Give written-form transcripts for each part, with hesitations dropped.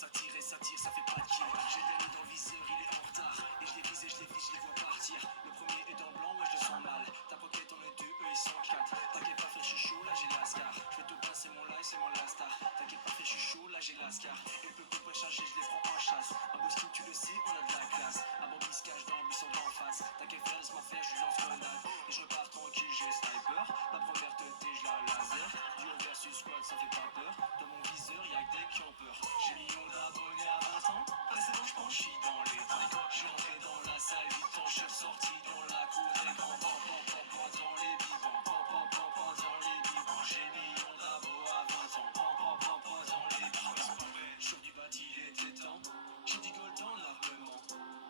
ça tire, ça fait pas de kill. J'ai le dans le viseur, il est en retard. Et je les vise, je les vois partir. Le premier est dans blanc, moi je le sens mal. Ta pocket on est deux, eux ils sont quatre. T'inquiète pas frère, je suis chaud, là j'ai l'ascar. Je vais te passer mon live, c'est mon last star. T'inquiète pas frère, je suis chaud, là j'ai l'ascar. Et le peu pas chargé, je les prends en chasse. Un beau skin, tu le sais, on a de la classe. Un bon se cache dans le buisson d'en face. T'inquiète frère, laisse-moi faire, je lance grenade. Et je repars tranquille, j'ai sniper. La première teuté, je la laser. Duo versus squad, ça fait pas peur. Dans mon viseur, y'a que des qui ont peur. J'ai millions d'abonnés à 20 ans. Précédent, je pense, j'suis dans les temps. J'suis entré dans la salle, 8 ans, j'suis ressorti dans la cour des grands. Dans les vivants. Dans les vivants. J'ai millions d'abos à 20 ans. Dans les vivants. Sur du bâti, il était temps. J'ai du gold dans l'armement.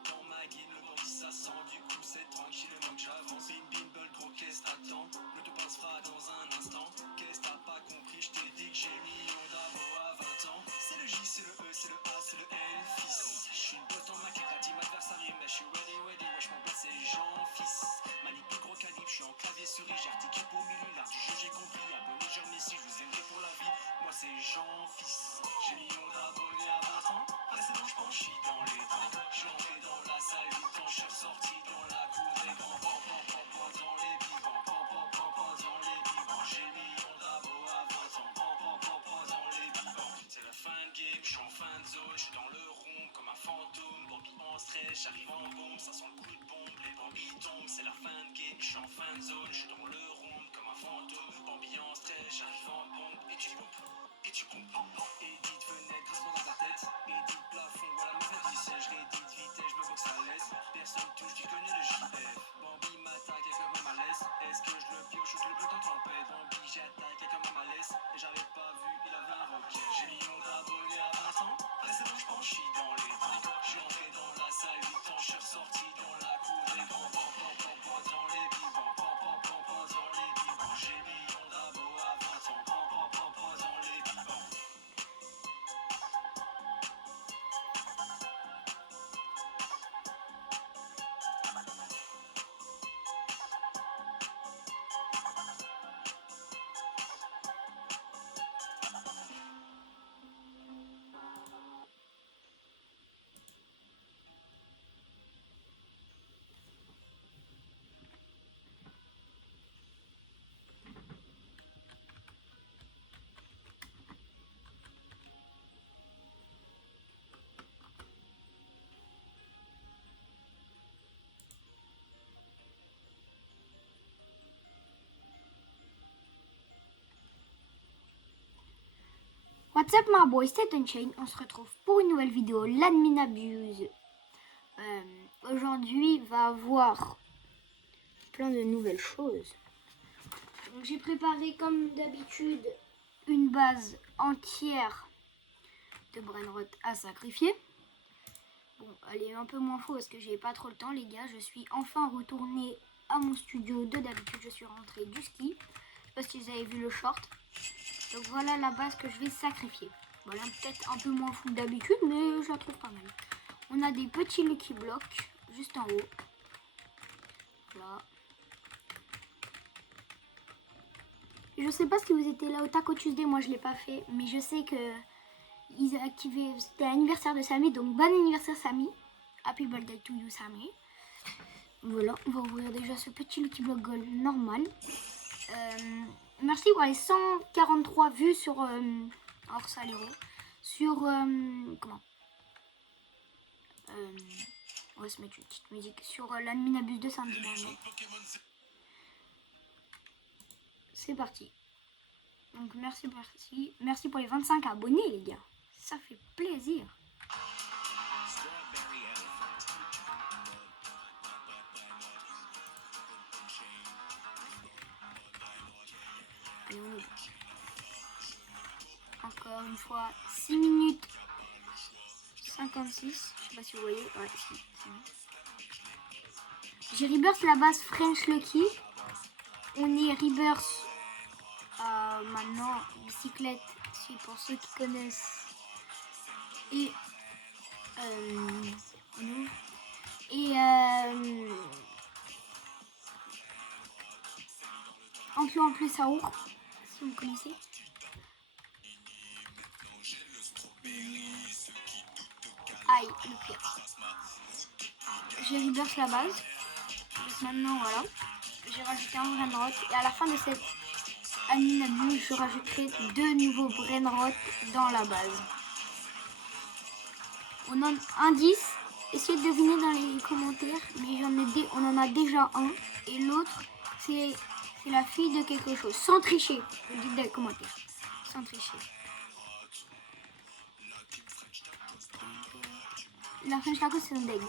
Dans ma guine, le bandit ça sent. Du coup, c'est tranquillement que j'avance. Bim, bol, gros, qu'est-ce t'attends? Le te passera dans un instant. Qu'est-ce t'as pas compris? J't'ai dit que j'ai millions d'abos à 20 ans. C'est le J, c'est le E, c'est le A, c'est le L, fils. J'suis une botte en mac, la team adversaire, mais j'suis ready, wesh, mon place c'est Jean-Fils. Mani plus gros calibre, j'suis en clavier souris, j'articule pour millionnaire, du jeu j'ai compris. Abonné, je Messi, je vous aimerai pour la vie. Moi c'est Jean-Fils. J'ai millions d'abonnés à 20 ans. Précédent, j'pense, j'suis dans les temps. J'suis entré dans la salle, 8 ans, j'suis ressorti dans la cour des grands. Dans les vivants. Dans les vivants. J'ai millions d'abos à 20 ans. Dans les vivants. C'est la fin de game, j'suis en fin de zone, j'suis dans le rond comme un fantôme. Bambi en stress, j'arrive en bombe, ça sent le coup de bombe, les Bambi tombent. C'est la fin de game, j'suis en fin de zone, j'suis dans le rond comme un fantôme. Bambi en stress, j'arrive en bombe, et tu pompes. Edit fenêtre, grâce dans ta tête. Edit plafond, voilà ma fête, je réédite vitesse, je me boxe à l'aise. Personne touche, tu connais le JF. Bambi m'attaque avec le même à l'aise. Est-ce que je le pioche ou je le bloque en tempête? Bambi j'attaque avec un même à l'aise. Et j'avais pas vu, il avait un roquet. J'ai millions d'abonnés à 20 ans. Précédent, j'pense, j'suis dans les temps. J'suis entré dans la salle, 8 ans, j'suis ressorti dans la cour des grands. Dans les vivants. Dans les vivants. J'ai millions d'abos à 20 ans. Dans les vivants. What's up my boys, c'est Unchained, on se retrouve pour une nouvelle vidéo, l'admin abuse. Aujourd'hui va avoir plein de nouvelles choses. Donc j'ai préparé comme d'habitude une base entière de brainrot à sacrifier. Bon, elle est un peu moins faux parce que j'ai pas trop le temps les gars, je suis enfin retourné à mon studio de d'habitude, je suis rentré du ski. Je sais pas si vous avez vu le short. Donc voilà la base que je vais sacrifier. Voilà, peut-être un peu moins fou que d'habitude, mais je la trouve pas mal. On a des petits Lucky Blocks juste en haut. Voilà. Je sais pas si vous étiez là au Taco Tuesday, moi je l'ai pas fait, mais je sais que ils ont activé, c'était l'anniversaire de Samy, donc bon anniversaire Samy. Happy birthday to you Samy. Voilà, on va ouvrir déjà ce petit Lucky Block Gold normal. Merci pour les 143 vues sur alors ça les sur comment on va se mettre une petite musique sur l'admin abuse de samedi dernier. C'est parti. Donc merci pour les 25 abonnés les gars, ça fait plaisir. Encore une fois 6 minutes 56, je sais pas si vous voyez, ouais, si. J'ai reverse la base French Lucky. On est reverse maintenant bicyclette, si pour ceux qui connaissent. Et enclos en plus à ours, si vous connaissez. Aïe, le pire. J'ai rebirth la base. Donc maintenant, voilà. J'ai rajouté un brainrot. Et à la fin de cette Adminabuse, je rajouterai 2 nouveaux brainrot dans la base. On en a un 10. Essayez de deviner dans les commentaires. Mais on en a déjà un. Et l'autre, c'est la fille de quelque chose. Sans tricher. Vous le dites dans les commentaires. Sans tricher. La French Taco, c'est un deg.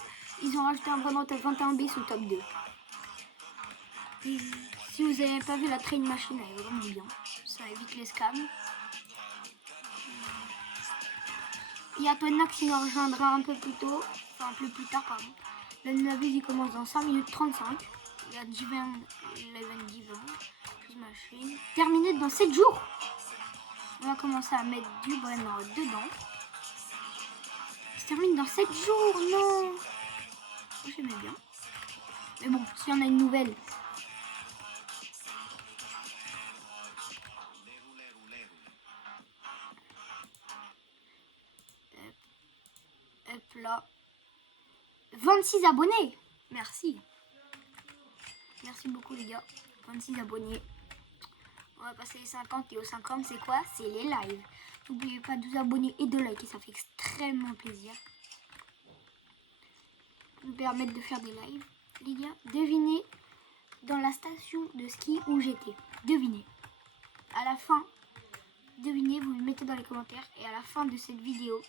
Ils ont rajouté un brainrot à 21B sous top 2. Et si vous n'avez pas vu la train machine, elle est vraiment bien. Ça évite les scams. Il y a Tonax qui nous rejoindra un peu plus tôt. Enfin, un peu plus tard, pardon. Le navire il commence dans 5 minutes 35. Il y a Divan, machine. Terminé dans 7 jours. On va commencer à mettre du brainrot dedans. Ça se termine dans 7 jours, non. Moi, j'aimais bien. Mais bon, s'il y en a une nouvelle. Hop là. 26 abonnés. Merci. Merci beaucoup les gars. 26 abonnés. On va passer les 50 et aux 50 c'est quoi? C'est les lives. N'oubliez pas de vous abonner et de liker, ça fait extrêmement plaisir. Nous permettre de faire des lives. Les gars, devinez dans la station de ski où j'étais. Devinez. À la fin, devinez, vous le mettez dans les commentaires. Et à la fin de cette vidéo,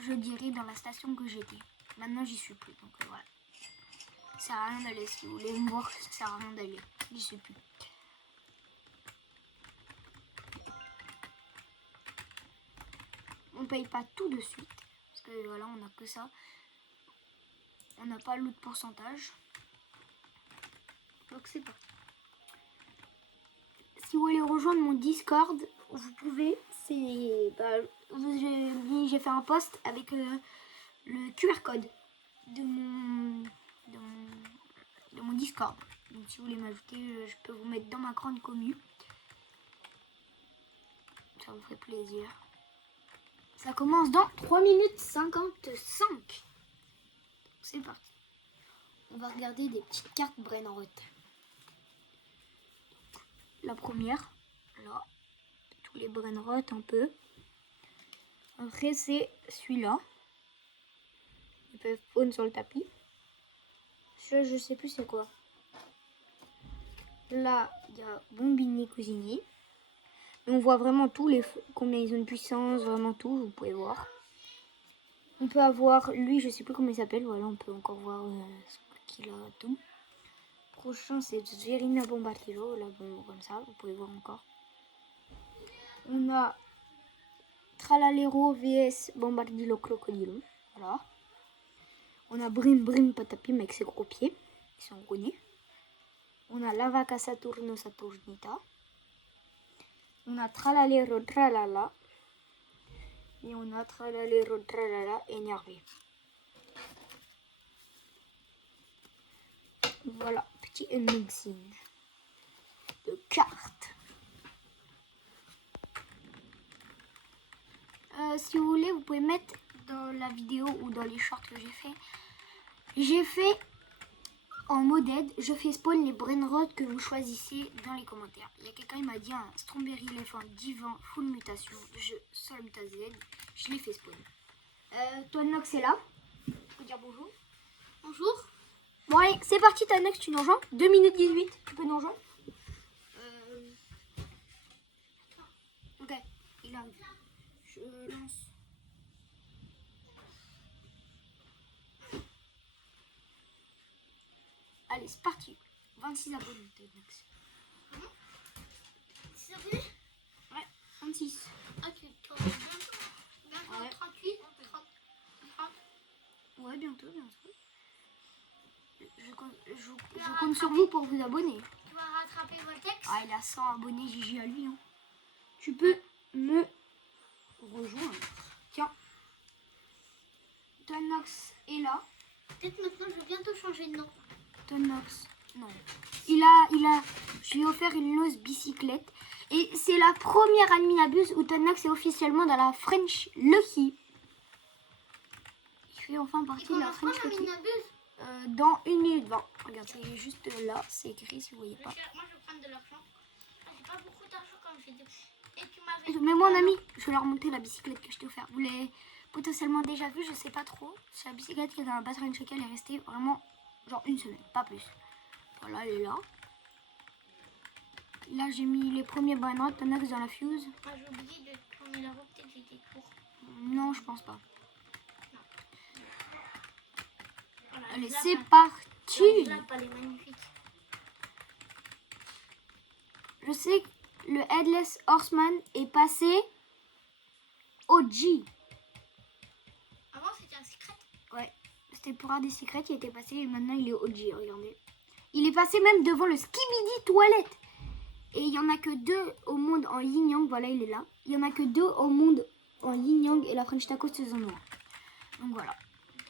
je dirai dans la station que j'étais. Maintenant, j'y suis plus. Donc voilà. Ça sert à rien d'aller. Si vous voulez me voir, ça sert à rien d'aller. J'y suis plus. On paye pas tout de suite. Parce que voilà, on a que ça. On n'a pas l'autre pourcentage. Donc c'est parti. Si vous voulez rejoindre mon Discord, vous pouvez. J'ai fait un post avec le QR code de mon Discord. Donc si vous voulez m'ajouter, je peux vous mettre dans ma grande commu. Ça vous ferait plaisir. Ça commence dans 3 minutes 55. C'est parti. On va regarder des petites cartes brainrot. La première, là, tous les brainrot un peu. Après c'est celui-là. Ils peuvent spawn sur le tapis. Celui-là, je sais plus c'est quoi. Là, il y a Bombini Cousini. Et on voit vraiment tous les combien ils ont de puissance, vraiment tout, vous pouvez voir. On peut avoir lui, je sais plus comment il s'appelle, voilà, on peut encore voir ce qu'il a tout. Prochain c'est Zverina Bombardiro, là bon, comme ça, vous pouvez voir encore. On a Tralalero vs Bombardilo Crocodilo, voilà. On a Brim Brim Patapim avec ses gros pieds, ils sont gros nez. On a Lavaca Saturno Saturnita. On a Tralalero Tralala. Et on a Tralalero Tralala énervé. Voilà, petit unboxing de cartes. Si vous voulez, vous pouvez mettre dans la vidéo ou dans les shorts que j'ai fait en modèle, je fais spawn les brainrot que vous choisissez dans les commentaires. Il y a quelqu'un qui m'a dit un Strawberry Elephant Divan full mutation, je sol muta Z, je l'ai fait spawn. Tonox est là, tu peux dire bonjour. Bonjour. Bon allez, c'est parti Tonox, tu nous rejoins. 2 minutes 18, tu peux nous rejoindre. Ok, il arrive. Je lance. Allez, c'est parti. 26 abonnés, Tonox. C'est vrai? Ouais, 26. Ah, tu tournes bientôt. Ouais. 38, 30. Ouais, bientôt. Je compte sur vous pour vous abonner. Tu vas rattraper Voltex? Ah, il a 100 abonnés, GG à lui. Hein. Tu peux me rejoindre. Tiens. Tonox est là. Peut-être maintenant, je vais bientôt changer de nom. Tonox, non. Je lui ai offert une lose bicyclette. Et c'est la première Adminabuse où Tonox est officiellement dans la French Lucky. Il qui fait enfin Il partie de la commence quand French la Lucky. minabuse. Dans 1 minute 20. Regarde, c'est juste là, c'est écrit si vous voyez pas. Moi, je vais prendre de l'argent. Ah, j'ai pas beaucoup d'argent comme j'ai dit. Et tu m'avais... Mais mon ami, je vais leur monter la bicyclette que je t'ai offerte. Vous l'avez potentiellement déjà vu, je sais pas trop. C'est la bicyclette qui est dans la batterie de elle est restée vraiment genre 1 semaine, pas plus. Voilà, elle est là. Là, j'ai mis les premiers brainrots, t'en as dans la fuse. Moi, j'ai oublié de tourner la roue, peut-être que j'étais court. Non, je pense pas. Voilà, Allez, la c'est fin. parti. La lappe, elle est magnifique. Je sais que le Headless Horseman est passé au G. Avant, c'était un secret. Ouais, c'était pour avoir des secrets, il était passé et maintenant il est au G, regardez. Il est passé même devant le Skibidi Toilette. Et il n'y en a que 2 au monde en yin yang, voilà il est là. Il n'y en a que 2 au monde en yin yang et la French Taco c'est en noir. Donc voilà.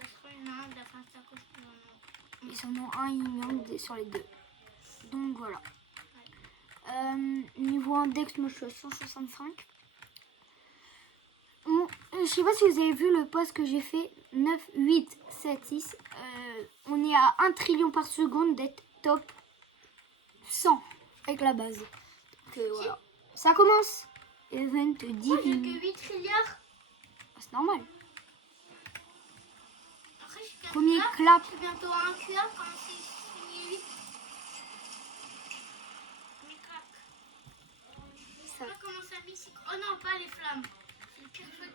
Ça sera une arme de la fin de ta course. Ils sont en un yin yang sur les 2. Donc voilà. Niveau index, moi je suis à 165. Bon, je sais pas si vous avez vu le post que j'ai fait. 9, 8, 7, 6. On est à 1 trillion par seconde d'être top 100 avec la base. Donc voilà. Ça commence. Event Moi, j'ai divine. que 8 trilliards. Ah, c'est normal. Après, je suis bientôt Premier là. clap. Je suis bientôt à un QR quand c'est fini 8. Premier clap. Ça. Là, comment ça met ici? Oh non, pas les flammes. C'est le pire truc.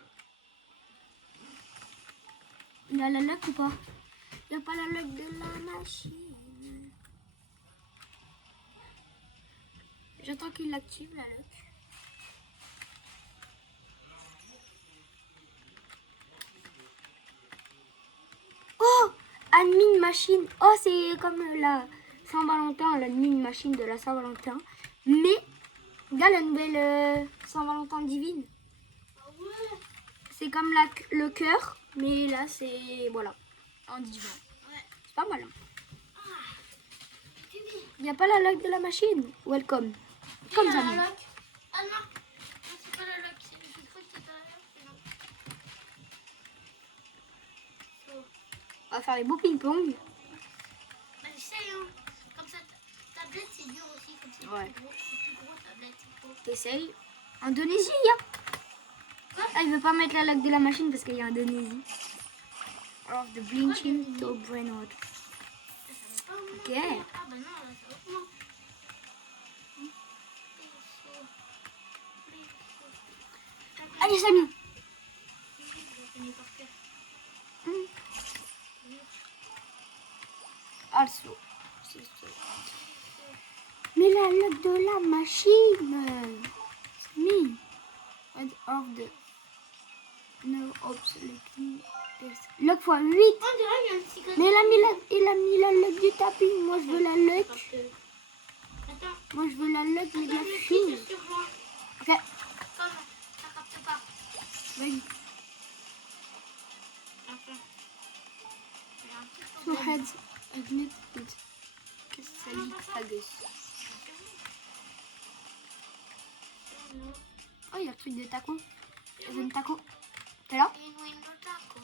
Il a la luck ou pas? Il n'y a pas la luck de la machine. J'attends qu'il l'active la luck. Oh, admin machine. Oh, c'est comme la Saint-Valentin, l'admin machine de la Saint-Valentin. Mais, regarde la nouvelle Saint-Valentin divine. Ah ouais. C'est comme le cœur, mais là c'est voilà, en divin. Ouais. C'est pas mal. Hein. C'est bien. Il n'y a pas la luck de la machine. Welcome. Comme ça. la dit. lock. Ah non. Non, c'est pas la lock. J'ai cru que c'était la lock, mais non. So. On va faire les beaux ping-pong. Bah, j'essaye, hein. Comme ça, tablette, c'est dur aussi. Comme c'est Ouais. plus gros. C'est plus gros, tablette, c'est gros. T'essayes. Indonésie, hein. Ah, il veut pas mettre la luck de la machine parce qu'il y a Indonésie. Of the blinking to Brainwood. Ça va pas augmenter. Ok. Ah bah non, là, ça augmente. Allez, Samy. Je connais par cœur. Also. Mais la luck de la machine. Samy. What of the... No obsolete. Luck fois 8. On dirait qu'il y a un petit Mais il a mis la luck du tapis. Moi, je veux la luck. Attends. Moi, je veux la luck, mais de la Attends, le fuse. fils sur moi. Ok, Comme ça capte pas. vas-y. Attends. Il y a un petit Two problème. heads, admit it. Qu'est-ce que ça dit, Agus? Oh, il y a le truc de taco. Il y a un taco. T'es là? Et une window taco.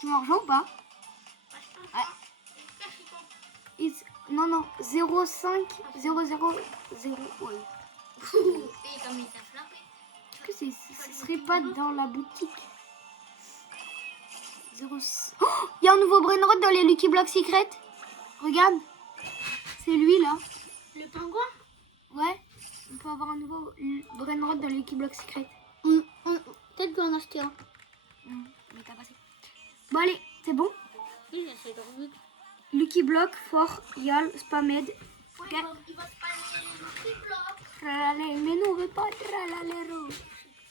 Tu m'en rejoins ou pas? Bah, je pense Ouais. pas. J'espère qu'il compte. Non, non, 0,5, 0, 0, 0. Ouais. Et comme il t'a flappé. Est-ce que ce serait pas dans la boutique? 0. Oh, il y a un nouveau brainrot dans les Lucky Block Secret. Regarde. C'est lui là. Le pingouin? Ouais. On peut avoir un nouveau brainrot dans les Lucky Block Secret. Peut-être qu'on en a acheté un. Mais t'as passé. Bon, allez, c'est bon. Oui, j'essaie de revenir. Lucky Block for Yal Spamed. Ouais, Ok. il va se passer le petit bloc. Tralala, mais nous on veut pas tralalero.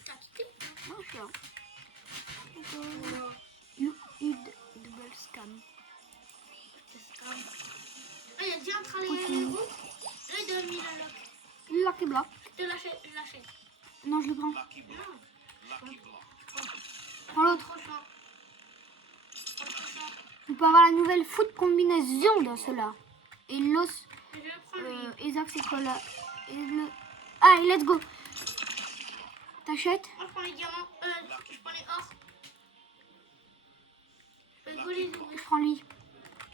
T'as quitté? Non, je suis là. Non. You eat double scam. C'est scam. Ah, il a déjà travaillé les roues. Là, il doit mis la lock. Lucky Block. Je l'achète, je l'achète. Non, je le prends. Lucky Block. Non. Lucky Block. Prends l'autre. Trop chaud. Trop chaud. On peut avoir la nouvelle foot combinaison dans cela. Et l'os. Je vais prendre lui. Isaac, c'est quoi là? Et le... Allez, let's go. T'achètes? Moi, je prends les diamants. Je prends les or. Go les ouvrir. Je prends lui.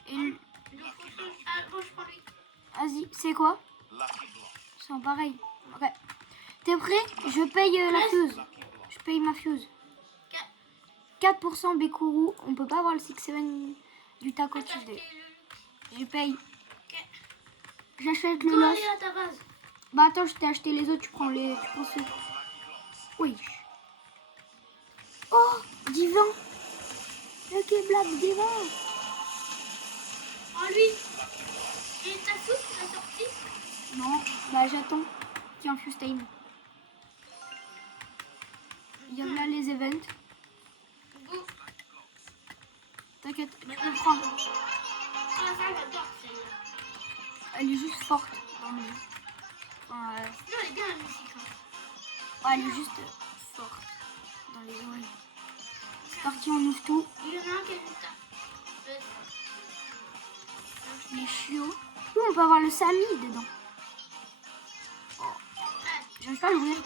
Et Ah, bon, je prends lui. vas-y, c'est quoi? C'est pareil. Ok. T'es prêt? Je paye la fuse. Je paye ma fuse. 4% Bekuru. On peut pas avoir le 6-7 du Taco Tuesday. Je paye. J'achète le Go los. aller à ta base. Bah attends, je t'ai acheté les autres. Tu prends ceux. Oui. Oh, Divan. Ok, Black Divan. En lui. Et ta soupe, la sortie. Non, bah j'attends. Tiens, fuse time. Il y a là les events. Go. T'inquiète, tu peux le prendre. Ah, ça, j'adore celle-là. Elle est juste forte dans le jeu. Enfin, Non, elle est bien la musique. Hein. elle est juste forte dans les oreilles. C'est parti, on ouvre tout. Il y en a un qui a une tarte. Les chiots. Ouh, on peut avoir le Sami dedans. J'arrive pas à l'ouvrir.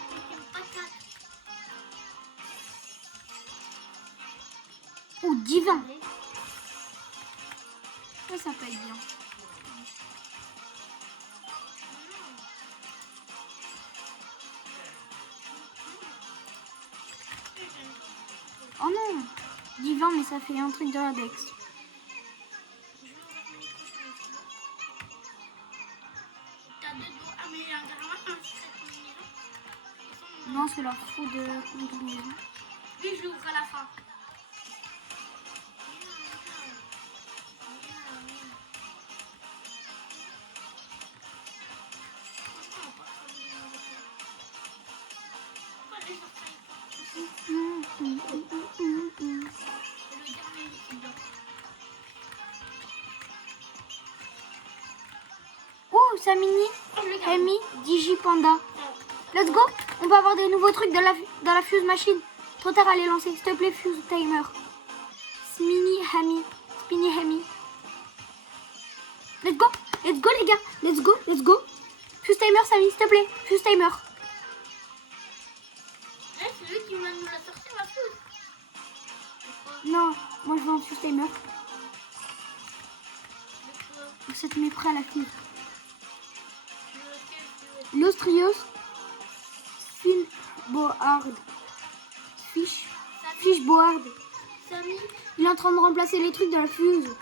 Ouh, divin. Ça peut être bien. Oh non, divin, mais ça fait un truc de la Dex. T'as deux doigts. Ah, mais il y a un gamin, un cette combinaison. Non, c'est leur fou de combinaison. Lui, je l'ouvre à la fin. Oh, Samini, Amy, Digipanda. Let's go. On peut avoir des nouveaux trucs dans la fuse machine. Trop tard à les lancer. S'il te plaît, fuse timer. Smini, Hami. Spinny, Hami. Let's go. Let's go, les gars. Let's go. Let's go. Fuse timer, Sami, s'il te plaît. Fuse timer. Là, c'est lui qui va nous la sortir, la fuse. Non, moi je veux un fuse timer. Ça te met prêt à la fuse. L'Ostrios. Fin Board. Fish Board. Samy. Il est en train de remplacer les trucs de la fuse.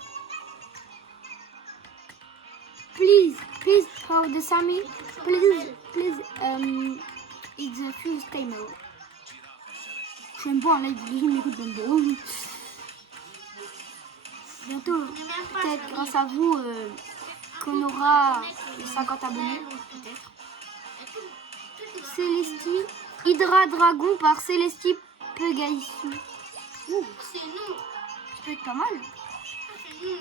Please, how the Sammy. Please, it's a fuse timer. J'aime pas un live, il m'écoute dans le bureau. Bientôt, peut-être grâce à vous, qu'on aura les 50 abonnés. Peut-être. Célesti, Hydra Dragon par Célesti Pegaïsou. Ouh, C'est nous. ça peut être pas mal. Ah, c'est nous.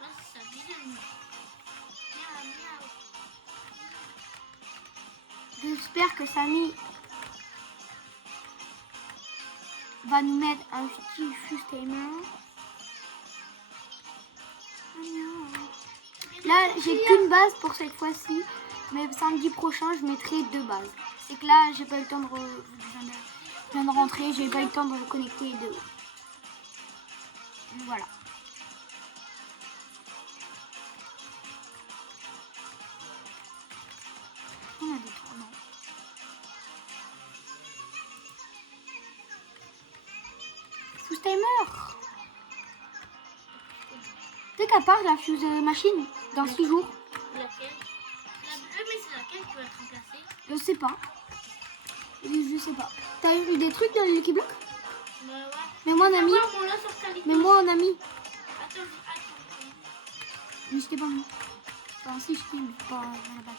Là, ça vient. Miaou, miaou. J'espère que Samy va nous mettre un petit fuse timer. Là, j'ai qu'une base pour cette fois-ci, mais samedi prochain, je mettrai 2 bases. C'est que là, j'ai pas eu le temps de, je viens de rentrer, j'ai pas eu le temps de reconnecter les 2. Voilà. On a des tournants. Fuse timer. Tu sais qu'à part la fuse machine, dans 6 jours, Laquelle? Mais c'est laquelle qui va être remplacée? je sais pas. Je sais pas. T'as eu des trucs dans le Lucky Block? Bah ouais. Mais moi, on a mis. Mon là sur qualité. Mais moi, on a mis. Attends. Mais je t'ai pas mis. Enfin, si, je t'ai mis pas dans la base.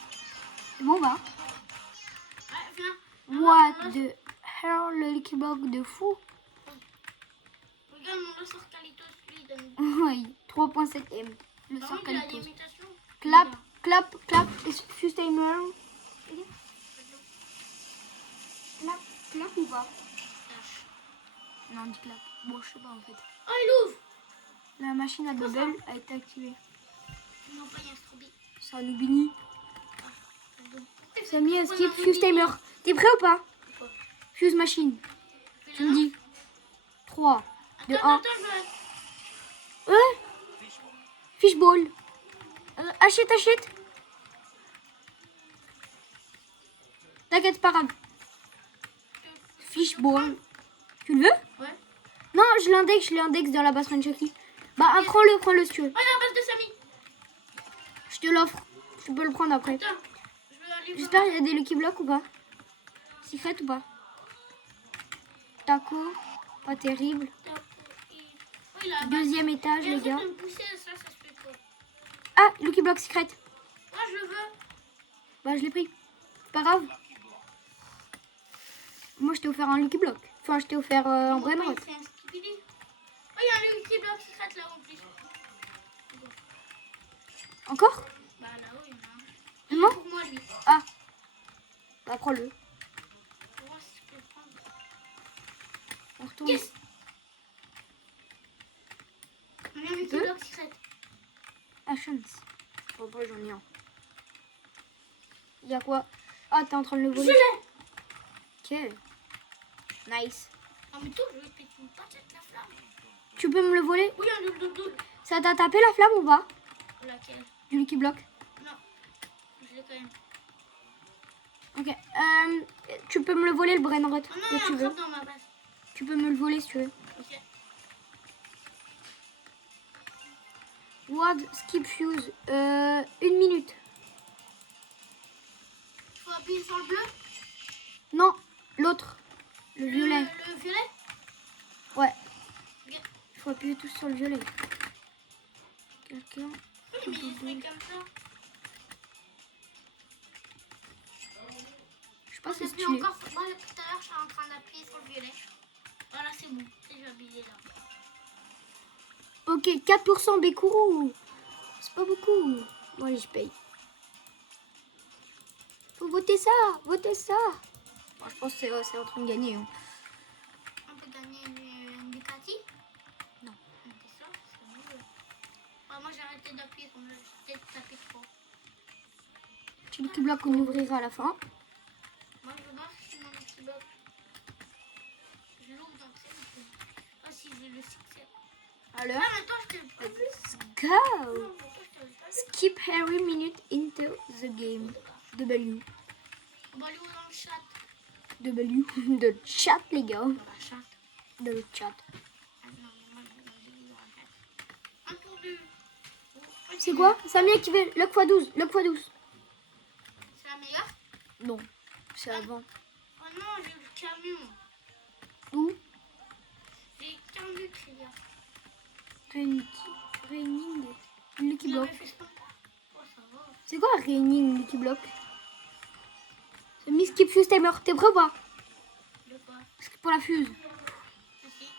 C'est bon, va. Ah, viens. What the hell, le Lucky Block de fou. Regarde mon là sur qualité, lui, il donne. Oui, 3.7M. Le Par sort contre, il a qualité. l'imitation. Clap, fuse timer. Clap ou pas? Non, on dit clap. Bon, je sais pas en fait. Oh, il ouvre. La machine à bubble a été activée. Non, pas, il y a un Strobi. Ça nous bénit. Samy, skip fuse timer. T'es prêt ou pas? Fuse machine. Tu me dis. 3, 2, 1. Attends, Fishball. Achète, achète. T'inquiète, c'est pas grave. Fishball. Tu le veux? Ouais. Non, je l'index dans la basement de Chucky. Bah, prends-le si tu veux. Oh, la base de Samy. Je te l'offre. Tu peux le prendre après. Attends, je vais aller voir. J'espère qu'il y a des Lucky Blocks ou pas. Secret ou pas. Taco. Pas terrible. Oh, il a la base. Deuxième étage, les gars. De me pousser, ça se fait quoi? Ah, Lucky Block Secret. Moi, je le veux. Bah, je l'ai pris. C'est pas grave. Moi, je t'ai offert un Lucky Block. Enfin, je t'ai offert un Brain Rot. C'est un skibidi. Oh, il y a un Lucky Block secret là en plus. Encore? Bah, là-haut, il y en a un. Vraiment? Pour moi, lui. Ah. Bah, prends-le. Pour moi, si je peux le prendre. On retourne. Yes! On a un Lucky Deux. Block secret. Ah, chance. Oh, bah, j'en ai un. Il y a quoi? Ah, t'es en train de le Je voler. l'ai! Ok. Nice. Non, mais toi, je vais te péter une patate la flamme. Tu peux me le voler? Oui, un double. Ça t'a tapé la flamme ou pas? Laquelle? Du Lucky Block. Non. Je l'ai quand même. Ok. Tu peux me le voler, le Brain Rot, Oh non, que il y a tu un veux. trap dans ma base. Tu peux me le voler si tu veux. Ok. Ward, skip fuse. 1 minute. Il faut appuyer sur le bleu. Non, l'autre. Le violet. Le violet. Ouais. Ok. Il faut appuyer tous sur le violet. Quelqu'un. Oui, mais il fait comme ça. Je sais pas si c'est C'est plus stylé. encore. Moi, tout à l'heure, je suis en train d'appuyer sur le violet. Voilà, c'est bon. C'est déjà habillé là. Ok, 4% Bécourou. C'est pas beaucoup. Bon, allez, je paye. Faut voter ça. Votez ça. Bon, je pense que c'est en train de gagner. Hein. On peut gagner une Ducati. Non. C'est ça, c'est mieux. Ah, moi, j'ai arrêté d'appuyer comme ça. J'ai peut-être tapé trop. Tu Lucky Block, on ouvrira à la fin. Moi, je veux voir si mon petit bloc. Je l'ouvre donc c'est. Ah, si j'ai le succès. Alors, Ah, mais toi, je te le prends plus. let's go. Non, mais toi, je te le prends plus. Skip every minute into the game. W. On va aller où dans le chat? W. De chat, les gars. Dans la chatte. De le chat. Ah, non, mais moi, je vais dans la chatte. Un tour de. Oh, C'est quoi? Samia qui veut Lock x12. Lock x12. C'est la meilleure? Non, c'est avant. Oh non, j'ai le camion. Où? J'ai qu'un but, les gars. Raining. Lucky Il Block. avait fait ce temps-là. Oh, ça va. C'est quoi Raining Lucky Block? C'est mis skip fuse timer. T'es prêt ou pas? De quoi? Skip pour la fuse. Ici.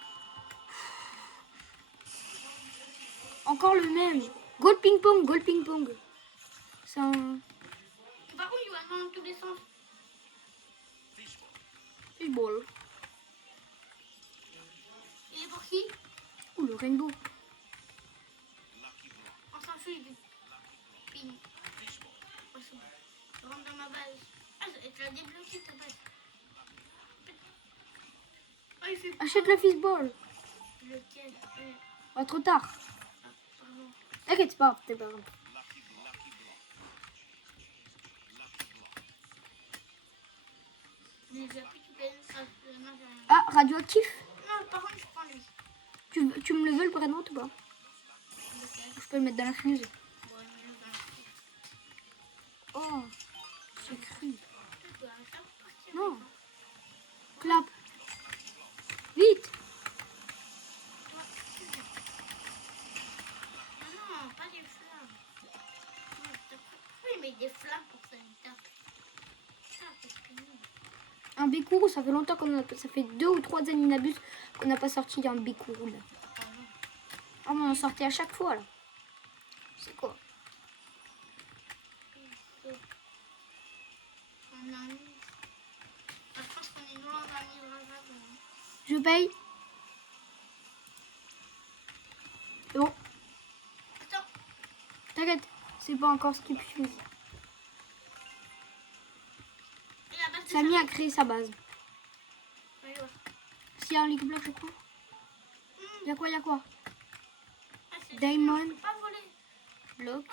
Encore le même. Gold ping pong, gold ping pong. C'est un Par contre, il va dans tous les sens. fishball. Il est pour qui? Ouh, le rainbow. On s'en fout, il est ping. Oh, c'est bon. Je rentre dans ma base. Ah, tu l'as débloqué ta base. Oh, il fait Achète le fishball. lequel? Ah, trop tard. Ah, pardon. T'inquiète, c'est pas grave, c'est pas grave. Mais j'ai appris tout plein. Ah, non, j'ai rien. Ah, radioactif. Non, par contre, je prends lui. Tu me le veux le prénom ou pas? Lequel? Je peux le mettre dans la fuse. Bon, il me le donne. Oh, j'ai cru. Tu peux arrêter de partir. Non. Clap. Vite. Toi, tu viens. Non, pas des flammes. Non, pourquoi il met des flammes pour ça me tape? Ça, c'est fini. Un Bécourou, ça fait longtemps qu'on a pas. Ça fait 2 ou 3 années d'abus qu'on n'a pas sorti un Bécourou là. Pardon. Ah, mais on en sortait à chaque fois là. C'est quoi? On a mis. Ah, je pense qu'on est loin d'un mirage. Je paye. C'est bon, Attends. t'inquiète. C'est pas encore skip fuse. Et la base de Samy a créé sa base. Ouais, ouais. S'il y a un League Block, je crois. Y'a quoi? Ah, c'est Diamond. Je peux pas voler. bloc.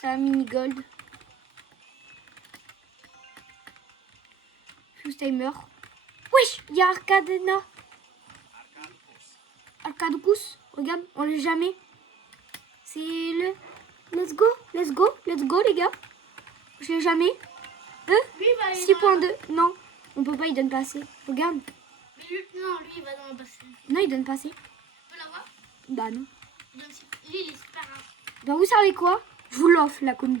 Ça, mini gold. Fuse timer. Wesh, il y a Arcadena. Arcadicus. Regarde, on l'a jamais. C'est le... Let's go, let's go, let's go les gars. Je l'ai jamais. Lui, il va aller dans la... 6.2. Non, on peut pas, il donne pas assez. Regarde. Mais lui, non, lui, il va dans le bassin. Non, il donne pas assez. Tu peux l'avoir? Bah non. Lui, il est super rare. Ben vous savez quoi? Je vous l'offre la commu.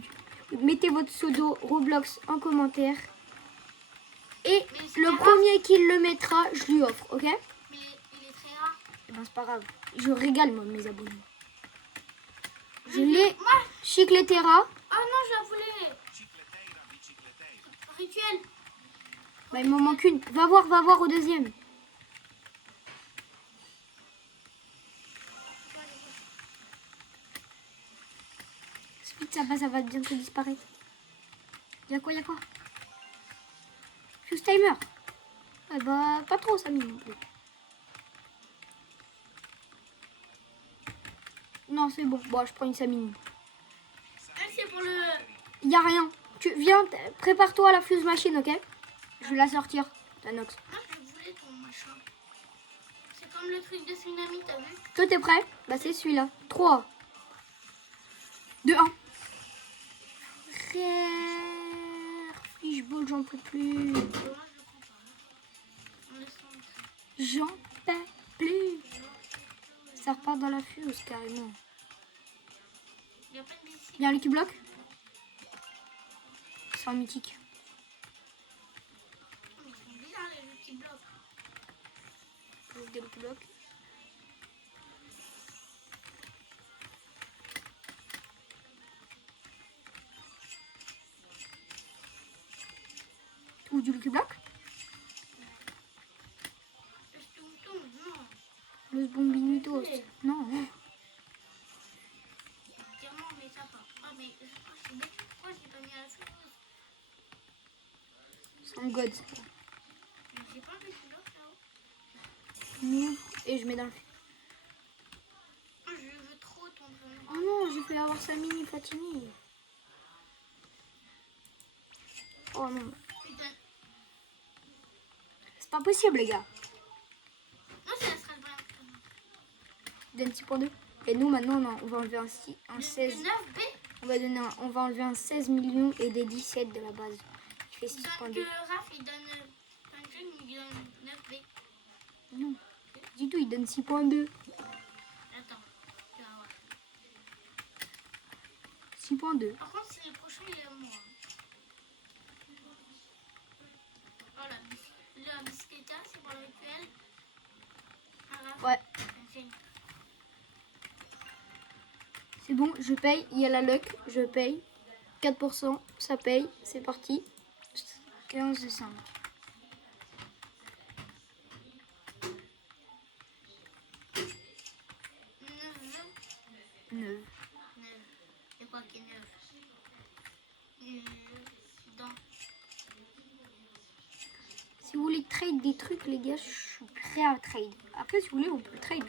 Mettez votre pseudo Roblox en commentaire. Et Mais c'est le très premier qui le mettra, je lui offre, ok? Mais il est très rare. Eh ben c'est pas grave. Je régale moi mes abonnés. Je l'ai Moi, Chicletera. ah non, je la voulais. Rituel. Bah il m'en manque une. Va voir au deuxième. Speed ça va bientôt disparaître. Y'a quoi? Fuse timer. Eh bah pas trop ça non plus. Non c'est bon. Bon je prends une Samine. Elle, c'est pour le... Y a rien. Tu viens, prépare-toi à la fuse machine, ok? Je vais la sortir, Tanox. Moi, je voulais ton machin. C'est comme le truc de tsunami, t'as vu? Toi, t'es prêt? Bah, c'est celui-là. 3, 2, 1. Frère, fishball, j'en peux plus. Moi, je le prends pas. On laisse rentrer. J'en peux plus. Ça repart dans la fuse, carrément. Il n'y a pas de bici. Y'a un Lucky Block? C'est un mythique. Ils sont bizarres, les petits blocs. J'ouvre des Lucky Blocks. Ou du Lucky Block? Le stum-tum, non. Le Bombinitos. Non. Diamant, mais ça part. Ah, mais c'est bête. Pourquoi j'ai pas mis à la sauce? C'est un god. Mais j'ai pas un petit bloc là-haut. Et je mets dans le feu. Moi, je veux trop ton jaune. Oh non, j'ai fait avoir sa mini Fatini. Oh non. Putain. C'est pas possible, les gars. Non, ça sera le brin. Donne 6.2. Et nous, maintenant, non, on va enlever un 16. Le 9B, On va enlever un 16 millions et des 17 de la base. Qui fait il donne 6.2. que Raph, il donne plein de trucs, mais il donne 9B. Non. Du tout, il donne 6.2. Attends, tu vas voir. 6.2. Par contre, c'est le prochain, il est à moi. Oh, la bicyclette, c'est pour le rituel. Ah, Raph. Ouais. C'est- C'est bon, je paye. Il y a la luck, je paye. 4%, ça paye. C'est parti. 15 décembre. 9. 9. C'est quoi qui est 9? Dans. Si vous voulez trade des trucs, les gars, je suis prêt à trade. Après, si vous voulez, on peut trade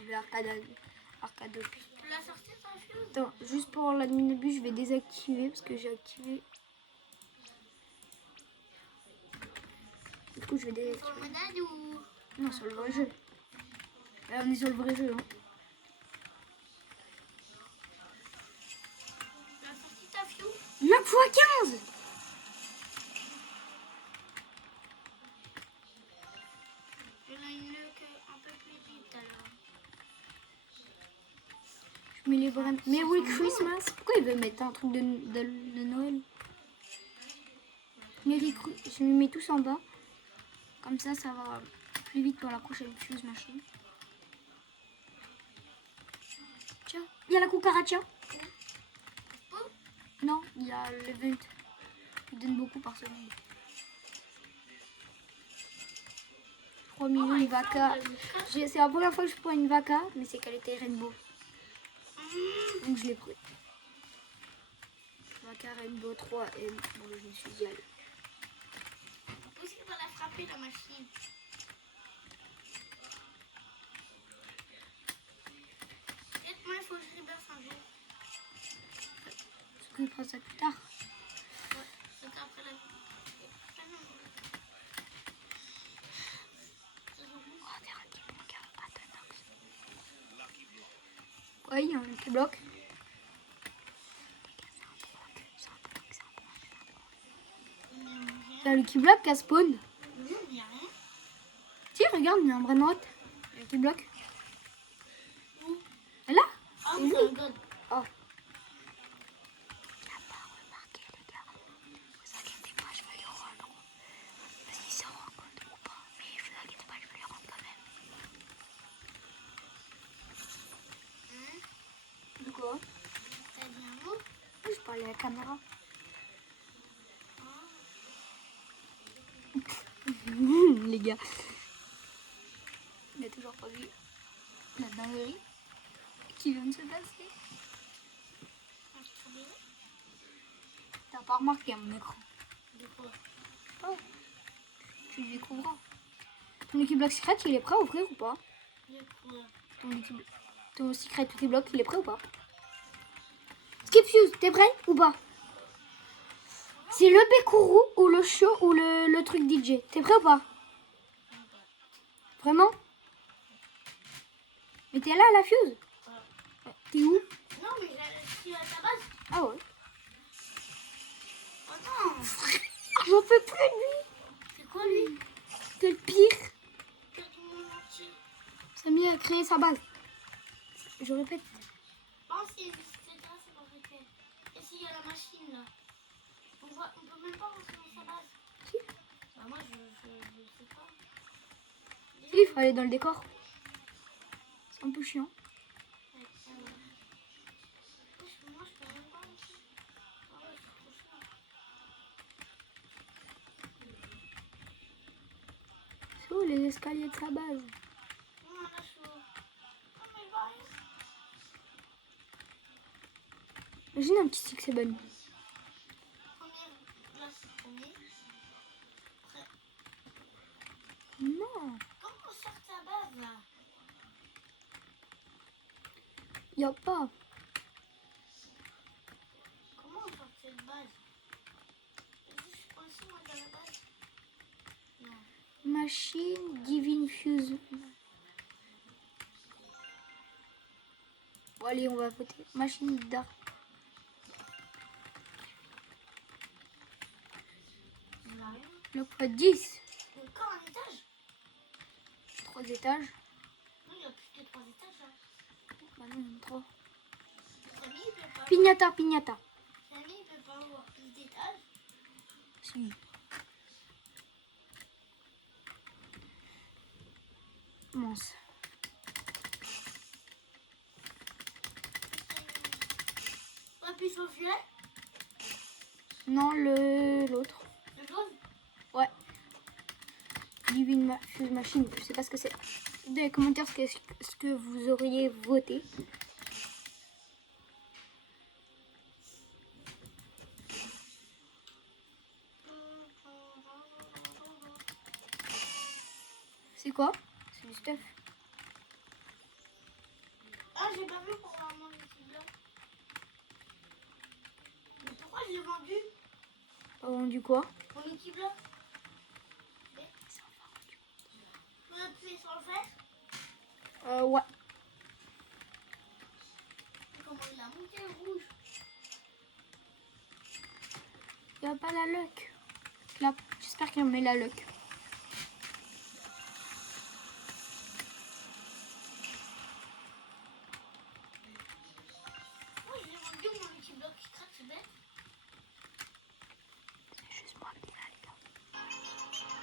Arcadopus. Tu l'as sorti ton fuse? Attends, juste pour la minibus, je vais désactiver parce que j'ai activé. Du coup, je vais Sur le désactiver. modèle ou. Non, sur le vrai jeu. Là, on est sur le vrai jeu. Hein. Tu l'as sorti ta fuse? 9 fois 15. Je l'ai une look un peu plus vite alors. Je mets les brins. Merry Christmas. Pourquoi il veut mettre un truc de Noël? Merry Christmas. Je me mets tous en bas. Comme ça, ça va plus vite pour la prochaine fuse machine. Tiens, il y a la cucaracha. Non, il y a l'event. Il donne beaucoup par seconde. 3 millions de vaca. C'est la première fois que je prends une vaca, mais c'est qu'elle était rainbow. Donc je l'ai pris. Vaca rainbow 3M. Bon, je me suis dit, allez. Aussi, il va la frapper la machine. Peut-être moi, il faut que je reberce un jeu. Tu feras ça plus tard. Ouais, c'est après la... Oui, il y a un petit bloc. Il y a le petit bloc qui a spawn. Non, il n'y a rien. Si, regarde, il y a un brain rot. Il y a un petit bloc. Où? Et là? Ah, C'est oui, lui. c'est un god. Oh. De quoi? T'as dit un mot? Je parlais à la caméra. Les gars. Il a toujours pas vu la dinguerie qui vient de se passer. T'as pas remarqué à mon écran? De quoi? Oh. Tu le découvriras. Ton Lucky Block Secret, il est prêt à ouvrir ou pas? De quoi? Ton Secret Lucky Block, il est prêt ou pas? Skip Fuse, t'es prêt ou pas? C'est le Bécourou ou le show ou le truc DJ. T'es prêt ou pas? Vraiment? Mais t'es là à la Fuse? T'es où? Non, mais je suis à ta base. Ah ouais. Attends. J'en peux plus de lui. C'est quoi lui? C'est le pire. Quel monde entier? Samy a créé sa base. Je répète. Pense qu'il y a c'est pas fait. Et s'il y a la machine là? On peut même pas rentrer dans sa base. Si. Bah moi je sais pas. Si, il faut aller dans le décor. C'est un peu chiant. Ouais, moi je peux même pas rentrer. Ah ouais, c'est trop chiant. C'est où les escaliers de sa base? Non, là je suis où? Oh mais il va rien. Imagine un petit 6-7. Première, là c'est premier. Après, Non, comment on sort sa base là? y a pas. Comment on sort cette base? Vas-y, je suis pas ici moi dans la base. Non. Machine Divine Fuse. Bon, allez, on va voter. Machine Dark. Il va rien. Le poids 10. Encore un étage? 3 étages. Non, il y a plus que 3 étages là. Bah non, il y en a 3. Samy, il peut pas. Pignata, pignata. Samy, il peut pas avoir plus d'étages. Si. Mince. On appuie sur le filet. Non, l'autre. Le jaune. Ouais. Divine Fuse Machine. Je sais pas ce que c'est. Dans les commentaires ce que vous auriez voté. C'est quoi? C'est du stuff. Ah, j'ai pas vu pour avoir mon équipe là. Mais pourquoi je l'ai vendu? Pas vendu quoi? Mon équipe là. Je peux appuyer sur le fer? Ouais. Comment il a monté le rouge? Il n'y a pas la luck. Là, j'espère qu'il met la luck. Moi, je l'ai vendu mon équipe là qui craque, c'est bête. C'est juste moi qui l'ai, les gars.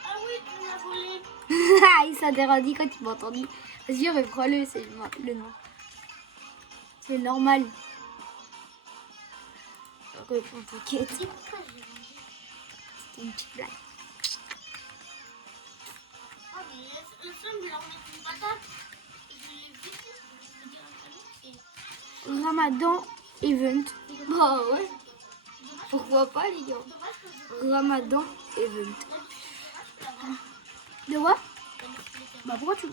Ah oui, tu m'as volé. Il s'interdit quand il m'a entendu. Vas-y, reprends-le, c'est le nom. C'est normal. Réponds, t'inquiète. Dis pourquoi je l'ai vendu. C'était une petite blague. Ah, mais le seul, il leur met une patate. Je l'ai vu. Je veux dire, un cadeau, c'est Ramadan Event. Bah ouais. Pourquoi pas, les gars? dommage que je Ramadan Event. l'ai De quoi? fait. Bah pourquoi tu...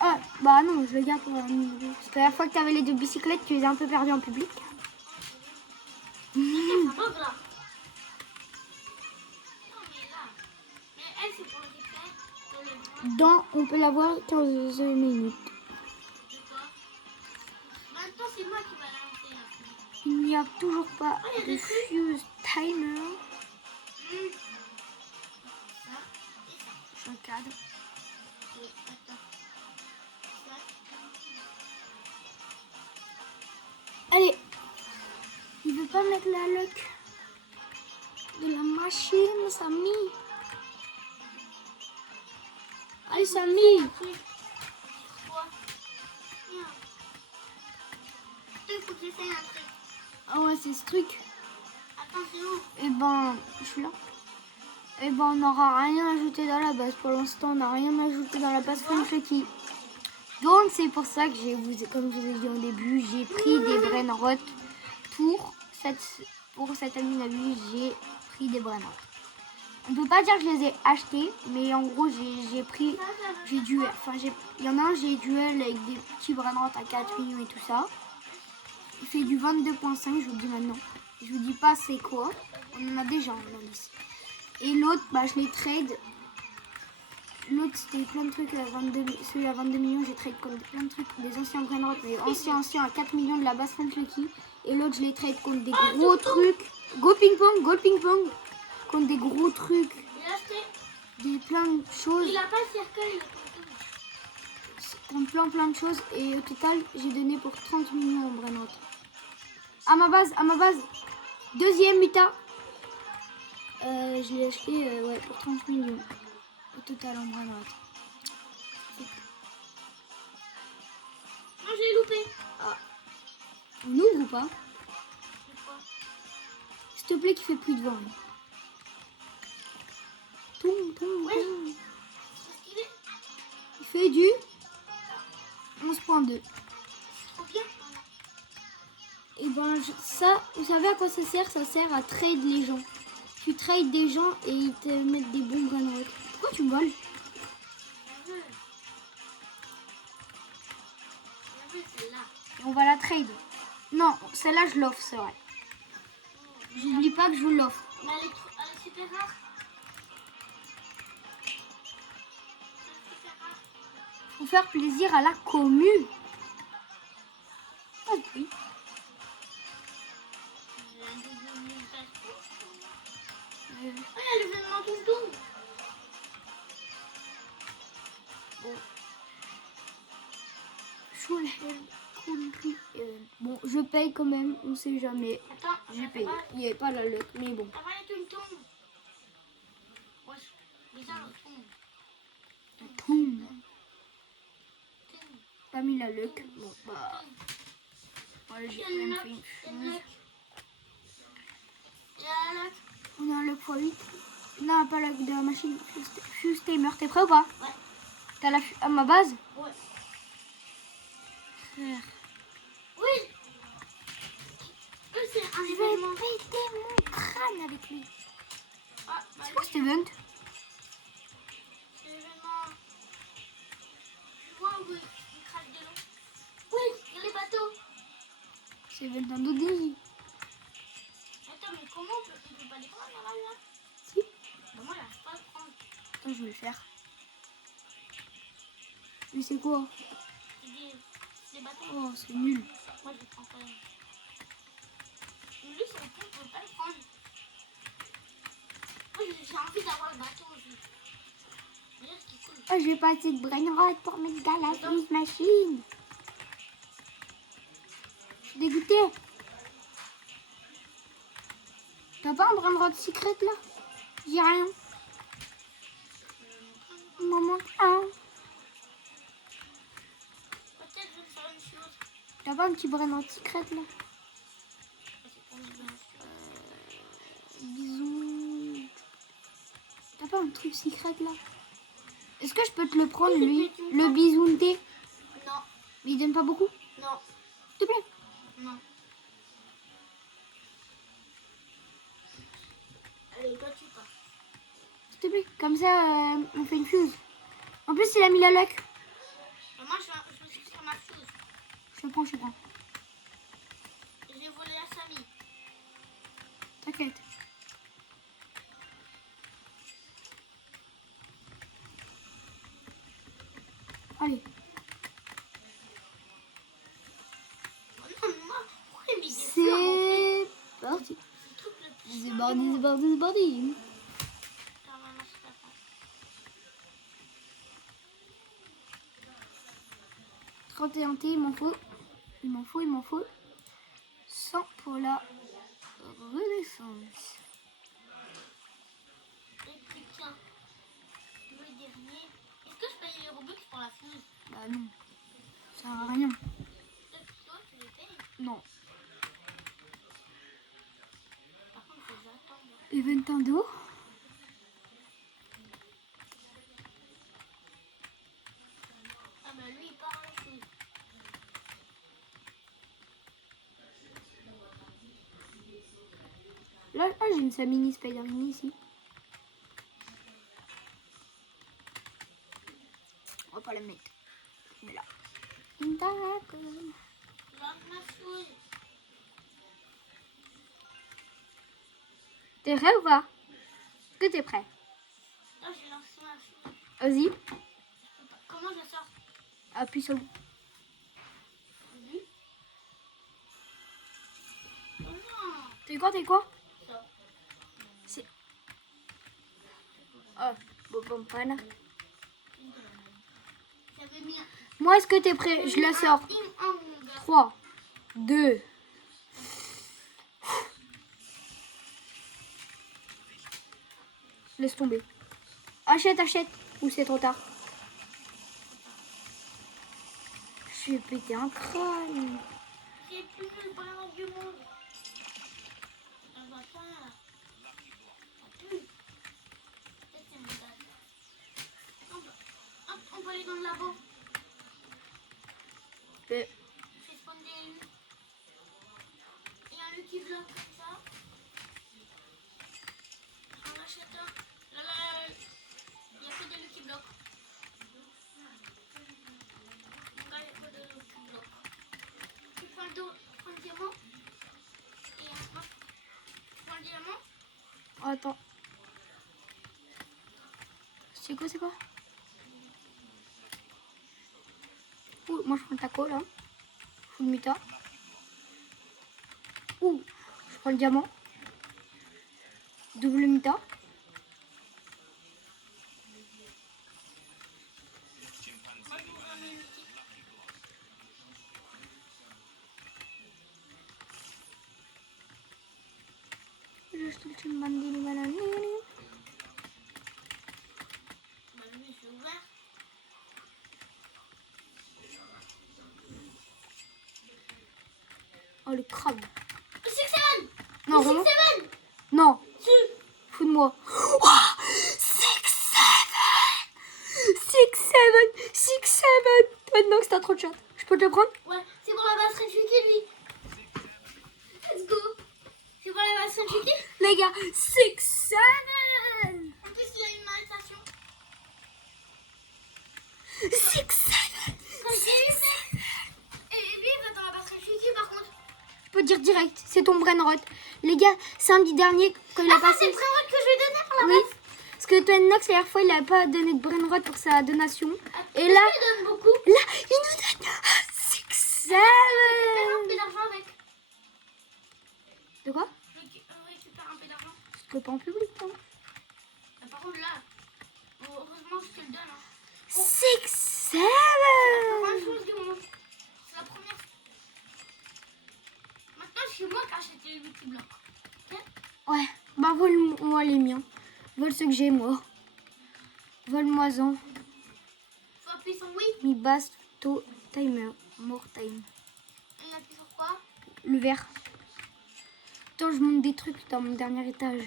Ah, bah non, je le garde pour un numéro. Parce que la fois que t'avais les 2 bicyclettes, tu les as un peu perdues en public. Ça bug là. Non, mais là. Mais elle, c'est pour le replay. Pour le voir. On peut l'avoir 15 minutes. D'accord. Maintenant, c'est moi qui va lancer là. Il n'y a toujours pas Oh, il y a de des trucs. fuse timer. Ça et ça. Je cadre. Oui, attends. Ça. Allez. Il veut pas mettre la lock de la machine, Samy. Allez, Samy. Truc. Quoi? Merde. Il faut que j'essaye un truc. Ah ouais, c'est ce truc. Attends, c'est où? Eh ben, je suis là. Eh ben, on n'aura rien ajouté dans la base. Pour l'instant, on n'a rien ajouté dans la base Funky. Donc, c'est pour ça que comme je vous ai dit au début, j'ai pris des brainrot pour cette année à vie. J'ai pris des brainrot. On peut pas dire que je les ai achetés, mais en gros, j'ai pris, j'ai duel. Enfin, il y en a un, j'ai duel avec des petits brainrot à 4 millions et tout ça. Il fait du 22.5, je vous le dis maintenant. Je vous dis pas c'est quoi. On en a déjà un ici. Et l'autre, bah, je l'ai trade. L'autre, c'était plein de trucs à 22, celui à 22 millions, j'ai trade contre plein de trucs, des anciens brainrot, mais anciens à 4 millions de la base Funky. Et l'autre, je l'ai trade contre des gros trucs. Go ping-pong, contre des gros trucs, Il a acheté. plein de choses, Il a pas le cercueil. contre plein de choses. Et au total, j'ai donné pour 30 millions en brainrot. À ma base. Deuxième muta. Je l'ai acheté ouais, pour 30 millions. Au total en brainrot. Non, j'ai loupé. On ouvre ou pas? C'est quoi? S'il te plaît, qu'il fait plus de vent. Toum. C'est stylé. Il fait du 11.2. Trop bien. Et ben ça, vous savez à quoi ça sert? Ça sert à trade les gens. Tu trades des gens et ils te mettent des bons brainrot. Pourquoi tu me voles? J'ai vu celle-là. Et on va la trade. Non, celle-là je l'offre, c'est vrai. J'oublie pas que je vous l'offre. Mais elle est super rare. Elle est super rare. Faut faire plaisir à la commune. Ah oui. J'ai un double mutation. Euh, Oh, il y a l'événement tout. Soul Hell Country Event. Bon, je paye quand même, on sait jamais. Attends, J'ai payé. Il n'y avait pas la luck, mais bon. t'as pas les toum-toum. Wesh, déjà le toum. Toum. Pas mis la luck. Bon, bah. Voilà, j'ai quand même fait une chose. Il y a la luck. On a un luck x8. Non, pas la luck de la machine. Fuse Tamer. T'es prêt ou pas? Ouais. T'as la à ma base? Ouais. Frère. Oui. Eux, c'est un Je vais événement. péter mon crâne avec lui. Ah, C'est quoi cet event? c'est l'événement. Tu vois où il crache de l'eau? Oui, il y a les bateaux. C'est event d'un Dodie. Attends, mais comment on peut pas les prendre là? Si. Bah, moi, j'arrive pas à le prendre. Attends, je vais le faire. Mais c'est quoi? C'est des bateaux. Oh, c'est nul. Moi, je le prends quand même. Mais lui, c'est le pont, on peut pas le prendre. Moi, j'ai envie d'avoir le bateau aussi. Déjà, ce qui est cool. Oh, je vais passer de brainrot pour mettre dans la fuse machine. Je suis dégoûtée. T'as pas un brainrot secret là? J'ai rien. Il m'en manque un. Peut-être je vais faire une chose. T'as pas un petit brainrot secret là? Bisous. T'as pas un truc secret là? Est-ce que je peux te le prendre lui? Le bisounté? Non, Mais il donne pas beaucoup? non, S'il te plaît. non. Allez, toi, tu pars. S'il te plaît. Comme ça, on fait une fuse. En plus, il a mis la luck. Mais moi, je me suis sur ma chose. Je le prends. Et j'ai volé la famille. C'est bordé. Attends, maman, je t'attends. 31 T, il m'en faut. Il m'en faut. 100 pour la renaissance. Et puis tiens, le dernier. Est-ce que je paye les Robux pour la fuse? Bah non, ça sert à rien. Peut-être que toi, tu les payes. Non. Par contre, faut que j'attende. Et Nintendo. Ah bah lui, il part la fuse. Là, j'ai une Samini Spider-Man ici. On va pas la mettre. Mais là. D'accord. Lance ma fuse. T'es prêt ou pas? Est-ce que t'es prêt? Là, j'ai lancé ma fuse. Vas-y, Comment je sors? appuie sur le... Lui. Oh non. T'es quoi? Ça. C'est... Oh, bon, pas là. J'avais mis un... Moi, est-ce que t'es prêt? Je la sors. 3, 2... Laisse tomber. Achète. Ou c'est trop tard. Je vais péter un crâne. J'ai plus le bras du monde. On va pas. On va aller dans le labo. Euh, J'ai spawn des Lucky. Il y a un Lucky Block comme ça. On achète un. Là, il n'y a que des Lucky Blocks. Donc là, il n'y a que des Lucky Blocks. Tu prends le diamant. Et moi, je prends le diamant. Attends. C'est quoi? Ouh, moi je prends le taco là. Full mita. Ouh, je prends le diamant. Double mita. Moi, je prends le Lucky. Juste le petit bandini bananini. Bah, lui, c'est ouvert. Oh le crabe. Le 6-7! Non, Le vraiment? 6-7! Non, Si! fous de moi. Oh, 6-7. Maintenant que c'est trop de chat. Je peux te le prendre? Ouais, c'est pour la basse réfugiée, lui. Let's go. C'est pour la basse réfugiée. Les gars, 6-7. En plus, il y a une arrestation. 6-7. Quand j'ai eu fait. Et lui, il va dans la basse réfugiée, par contre. Je peux dire direct, c'est ton brainrot. Les gars, samedi dernier, quand il a Ah, ça, passé... c'est le prénom que je vais donner pour la Oui, basse. parce que Twenox, la dernière fois, il n'a pas donné de brainrot pour sa donation. Et Est-ce là, qu'il donne beaucoup. là, il nous donne 6-7. Récupère un peu d'argent avec. De quoi? Récupère un peu d'argent. Je peux pas en public, toi. Par contre, là, heureusement, je te le donne. Hein. 6-7. C'est la première chose du monde. C'est la première. Maintenant, c'est moi qui achète les Lucky Blocs. Ok? Ouais, bah vole-moi les miens. Vole ceux que j'ai, moi. Vole-moi-en. Faut appuyer sur oui. Mi basse, to, timer, more time. On appuie sur quoi? Le vert. Attends, je monte des trucs dans mon dernier étage.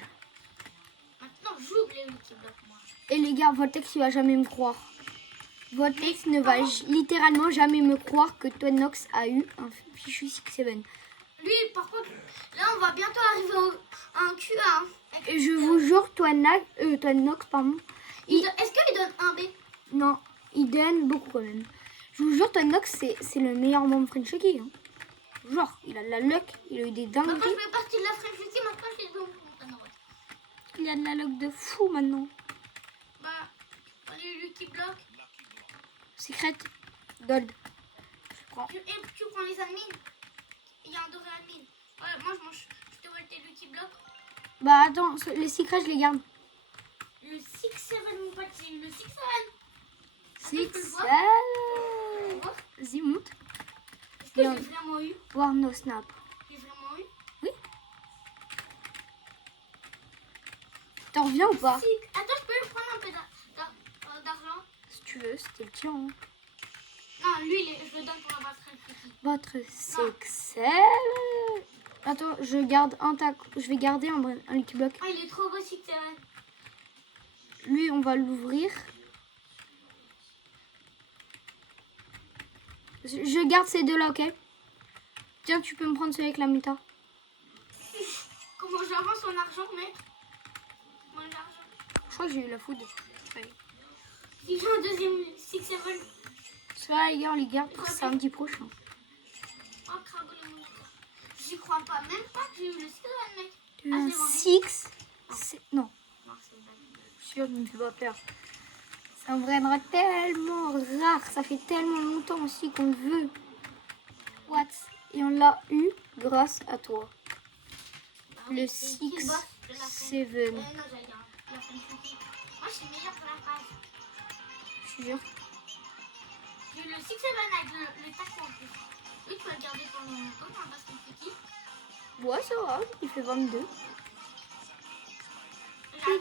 Maintenant, j'ouvre les Lucky Blocs, moi. Et les gars, Voltex, il va jamais me croire. Voltex ne va littéralement jamais me croire que Twenox a eu un fichu 6-7. Lui, par contre, là, on va bientôt arriver à un QA. Hein. Et je vous jure, Twenox, pardon. Est-ce qu'il donne un B? Non, il donne beaucoup quand même. Je vous jure, Twenox, c'est le meilleur membre French Hockey. Hein. Genre, il a de la luck, il a eu des Maintenant, dingueries. je fais partie de la French Wiki. Maintenant, j'ai donc mon Montagne. Il a de la luck de fou maintenant. Bah, les Lucky Blocs. Secret, Gold. Je prends. Tu prends les admins. Il y a un doré admin. Ouais, moi, je te vole tes Lucky Blocs. Bah attends, les secrets, je les garde. Le 6-7, mon pote, c'est le 6-7. Six, peux le voir? seven. Vas-y, monte. Est-ce que Bien. j'ai vraiment eu? Voir no snap. J'ai vraiment eu? T'en reviens ou pas? Si. Attends, je peux lui prendre un peu d'argent? Si tu veux, c'était le tien. Hein. Non, lui, je le donne pour avoir très petit. Votre succès. Attends, je garde un tac. Je vais garder un Lucky Block. Ah, il est trop beau, 6-7. Lui, on va l'ouvrir. Je garde ces deux-là, ok? Tiens, tu peux me prendre celui avec la méta. Comment j'avance son argent, mec? Mon argent. Je crois que j'ai eu la food. Ouais. Si j'ai un deuxième 6-7. Ceux-là, les gars, on les garde pour samedi prochain. Oh, crabe le moniteur. J'y crois pas, même pas que j'ai eu le 6-7, mec. Tu as Ah, un c'est vendu. 6. Non, Non, c'est pas vrai. je suis sûre, ne me fais pas peur. C'est un vrai drap tellement rare. Ça fait tellement longtemps aussi qu'on le veut. What? Et on l'a eu grâce à toi. Ah oui, Le c'est qui le boss de la scène? 6-7. Non, j'allais dire la scène cookie. Moi, je suis meilleure que la phrase. Je suis sûre. J'ai eu le 6-7 avec le tac en plus. Lui, tu vas le garder pour longtemps dans la scène cookie. Ouais, ça va. Il fait 22. Vite,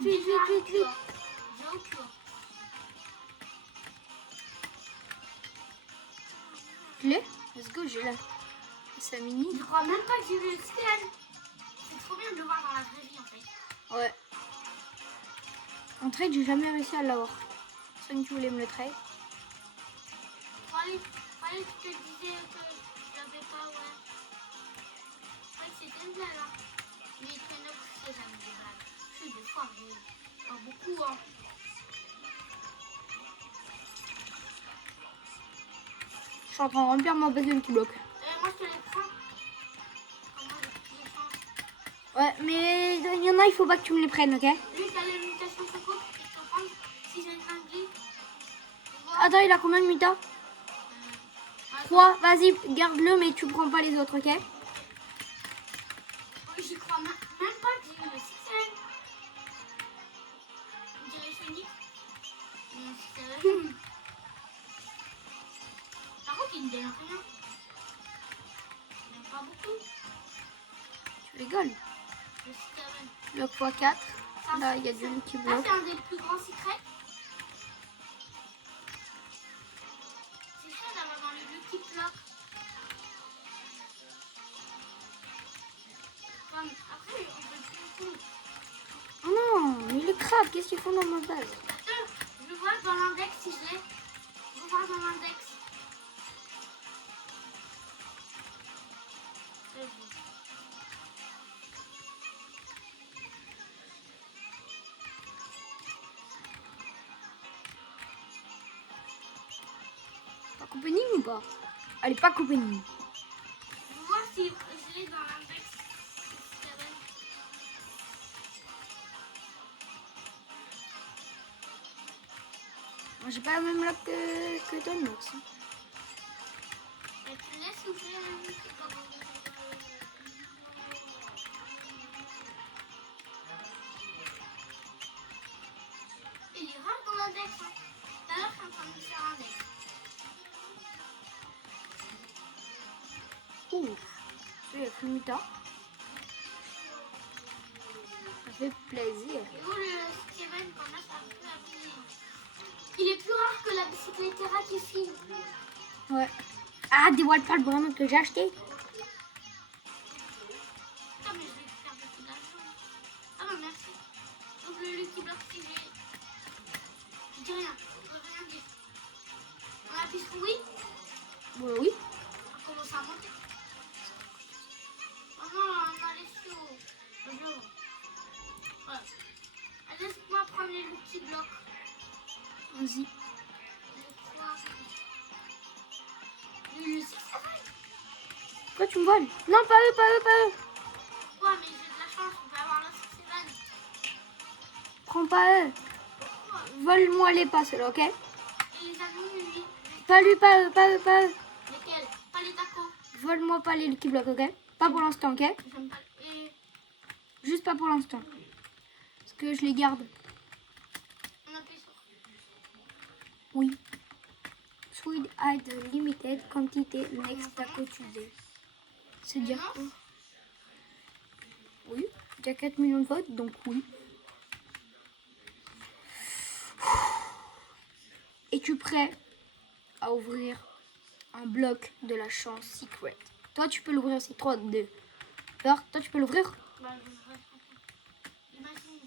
vite, vite, vite. J'ai au cul. Je l'ai? Let's go, j'ai la. C'est mini. Je crois même pas que j'ai vu le scan. C'est trop bien de le voir dans la vraie vie en fait. Ouais. En trade, j'ai jamais réussi à l'avoir. Personne qui voulait me le trade. Fallait que tu te disais que je l'avais pas, ouais. Ouais, c'était une blague, hein. Mais Trainer, c'est jamais des blagues. Je suis des fois, mais pas beaucoup, hein. Je suis en train de remplir ma base de Lucky Block. Moi, je te les prends. Comment je les prends? Ouais, mais il y en a, il faut pas que tu me les prennes, ok? Lui, t'as les mutations Coco, je t'en prends. Si j'ai une dinguerie, tu vois. Attends, il a combien de mutas? 3. Vas-y, garde-le, mais tu prends pas les autres, ok? Oui, j'y crois même pas que j'ai eu le 6 On dirait que je suis unique. Mais par contre, il ne donne rien. Il n'aime pas beaucoup. Tu rigoles. Le 6 Bloc x4. Là, il y a du Lucky Ça, Block. c'est un des plus grands secrets. C'est sûr d'avoir dans le Lucky Block. Après, on peut plus tout. Oh non, mais les crabes, qu'est-ce qu'ils font dans ma base? Attends, je vais voir dans l'index si je l'ai. Je vais voir dans l'index. Pas compagnie ou pas? Allez, pas compagnie. Je vais voir si je l'ai dans l'index. Moi, j'ai pas la même lock que toi, Nox. Mais tu laisses ouvrir un Lucky Block. Il est rare dans l'index. Hein. Tout à l'heure, je suis en train de me faire un index. Ouh, j'ai fait muta. Ça fait plaisir. Et où le Steven, comme ça, ça peut appuyer. Il est plus rare que la bicyclette Terra qui filme. Ouais. Ah, dévoile pas le bonhomme que j'ai acheté. Ah, mais je vais faire beaucoup d'argent. Ah, bah merci. Donc le Lucky Block, si j'ai. Je dis rien. Je veux rien dire. On appuie sur oui. Ouais, oui. On commence à monter. Oh non, on a les chiots. Bonjour. Ouais. Laisse-moi prendre les Lucky Blocks. Vas-y. Le 3. Le 6, ça va. Pourquoi tu me voles? Non, pas eux, pas eux, pas eux. Ouais, mais j'ai de la chance, on peut avoir la 6 Prends pas eux. Pourquoi? Vole-moi les pas, ceux-là, ok? Et les avions, lui. Pas lui, pas eux, pas eux, pas eux. Lesquels? Pas les tacos. Vole-moi pas les Lucky Block, ok? Pas pour l'instant, ok? J'aime pas. Et Juste pas pour l'instant. Parce que je les garde. On appuie sur. Oui. Sweet had limited quantity next taco Tuesday. C'est dire quoi? Oui. Il y a 4 millions de votes, donc oui. Es-tu prêt à ouvrir un bloc de la chance secret? Toi, tu peux l'ouvrir aussi. 3, 2. Alors, toi, tu peux l'ouvrir? Bah, je reste tranquille. Imagine.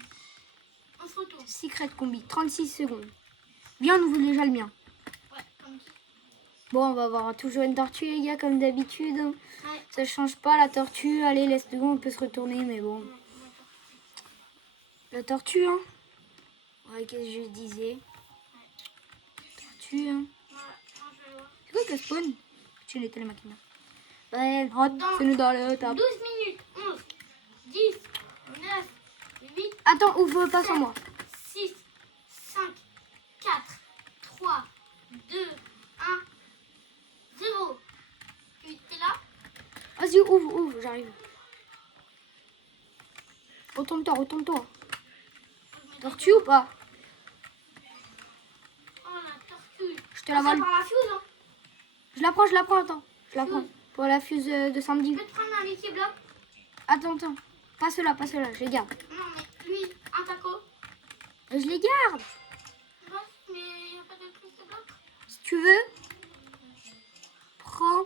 On se retourne. Secret combi, 36 secondes. Viens, on ouvre déjà le mien. Ouais, comme qui. Bon, on va avoir toujours une tortue, les gars, comme d'habitude. Ouais. Ça change pas, la tortue. Allez, laisse deux secondes, on peut se retourner, mais bon. La tortue, hein. Ouais, qu'est-ce que je disais? Tortue, hein. Voilà, moi je vais voir. C'est quoi que spawn? Tu l'étais la machine. Ouais, rentre, Attends. c'est nous dans le top. 12 minutes. 11, 10, 9, 8, Attends, ouvre pas sans moi. 6, 5, 4, 3, 2, 1, 0. T'es là? Vas-y, ouvre, j'arrive. Retourne-toi. Tortue ou pas? Oh la tortue. Je te la Ça vole. par la fuse, hein. Je la prends, attends. Je la prends. Pour la fuse de samedi. Je peux te prendre un liquide bloc? Attends. Pas ceux-là, je les garde. Non, mais lui, un taco. Je les garde. Ouais, mais il n'y a pas de plus de bloc. Si tu veux, prends.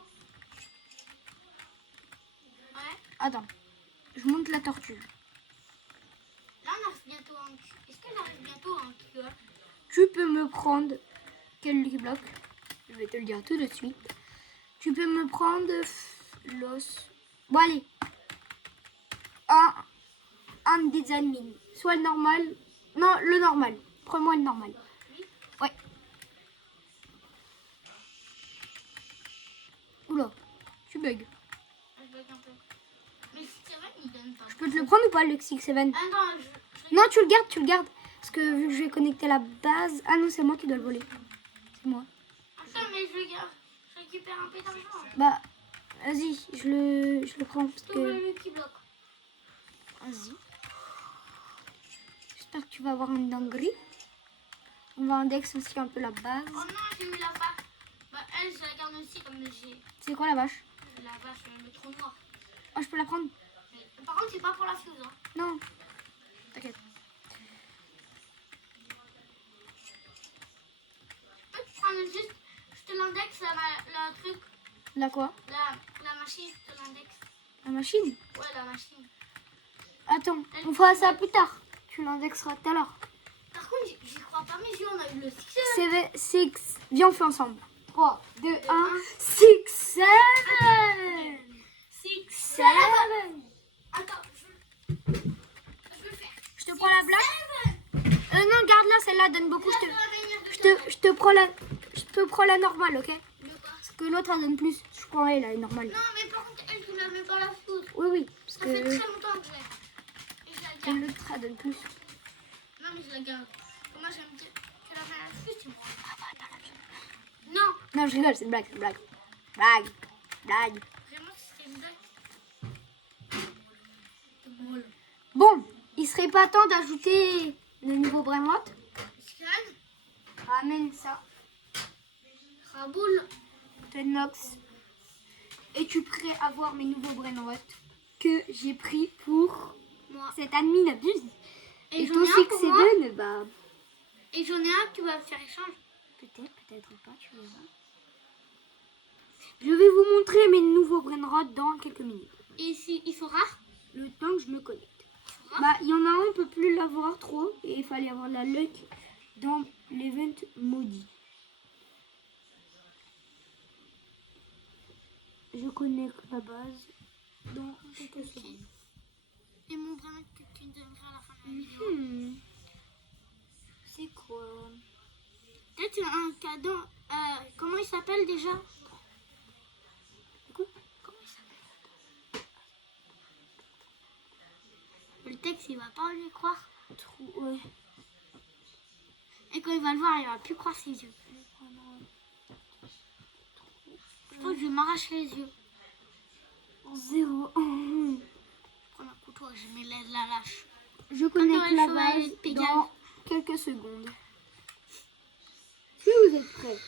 Ouais. Attends, je monte la tortue. Là, on arrive bientôt en cul. Est-ce que j'arrive bientôt en cul? Tu peux me prendre quel Lucky Block? Je vais te le dire tout de suite. Tu peux me prendre l'os. Bon, allez. Un des admins. Soit le normal. Non, le normal. Prends-moi le normal. Ouais. Oula, tu bugs. Je bug un peu. Mais Steven, il donne pas. Je peux te le prendre ou pas, le X7? Ah non, Non, tu le gardes. Parce que vu que je vais connecter la base. Ah non, c'est moi qui dois le voler. C'est moi. Attends, mais je le garde. Je récupère un peu d'argent. Bah, vas-y, je le prends. Parce Je trouve que... le Lucky Block. Vas-y. J'espère que tu vas avoir une dinguerie. On va index aussi un peu la base. Oh non, j'ai mis la vache. Bah, elle, je la garde aussi comme j'ai. C'est quoi la vache? La vache, le trou noir. Oh, je peux la prendre? Mais, par contre, c'est pas pour la fuse. Hein. Non. T'inquiète. Je peux te prendre juste. Je te l'index, la truc. La quoi? La machine, je te l'index. La machine? Ouais, la machine. Attends, on fera ça plus tard. Tu l'indexeras tout à l'heure. Par contre, j'y crois pas, mais on a eu le 6. 6. Viens, on fait ensemble. 3, 2, 1. 6, 7. 6, 7. Attends, je vais faire. Je te prends la blague? Non, garde-la, celle-là donne beaucoup. Je te prends la normale, ok? Parce que l'autre, elle donne plus. Je crois elle, est normale. Non, mais par contre, elle, tu la mets pas la fuse. Oui, parce Ça fait que très longtemps que je l'ai. Et je la garde. l'autre, elle donne plus. Non, mais je la garde. Moi, j'aime bien. Tu la mets à la fuse, c'est moi. Non, Non, je rigole, c'est une blague, Blague. vraiment, c'est une blague. C'est drôle. Bon, il serait pas temps d'ajouter le nouveau Brainrot? Scan, Ramène ça. Raboule. Tenox. Es-tu prêt à voir mes nouveaux Brainrot que j'ai pris pour Moi. cette admin abuse? Et Et j'en ton ai un pour moi. 6-7, bah... Et j'en ai un que tu vas faire échange. Peut-être pas, tu verras. Je vais vous montrer mes nouveaux Brainrot dans quelques minutes. Et ici, il faut rare. Le temps que je me connecte. Bah, il y en a un, on peut plus l'avoir trop. Et il fallait avoir la luck dans l'event maudit. Je connecte la base dans quelques secondes. Et mon vraiment que tu me donneras à la fin de la vidéo. C'est quoi? Peut-être un cadeau. Comment il s'appelle déjà? Quoi? Comment il s'appelle? Le texte, il va pas lui croire. Ouais. Et quand il va le voir, il va plus croire ses yeux. Je pense que je vais m'arracher les yeux. 0. Je prends un couteau, je mets l'aile. de la lâche. Je connecte Attends, la le cheval base de Pégase. dans quelques secondes. Si vous êtes prêts,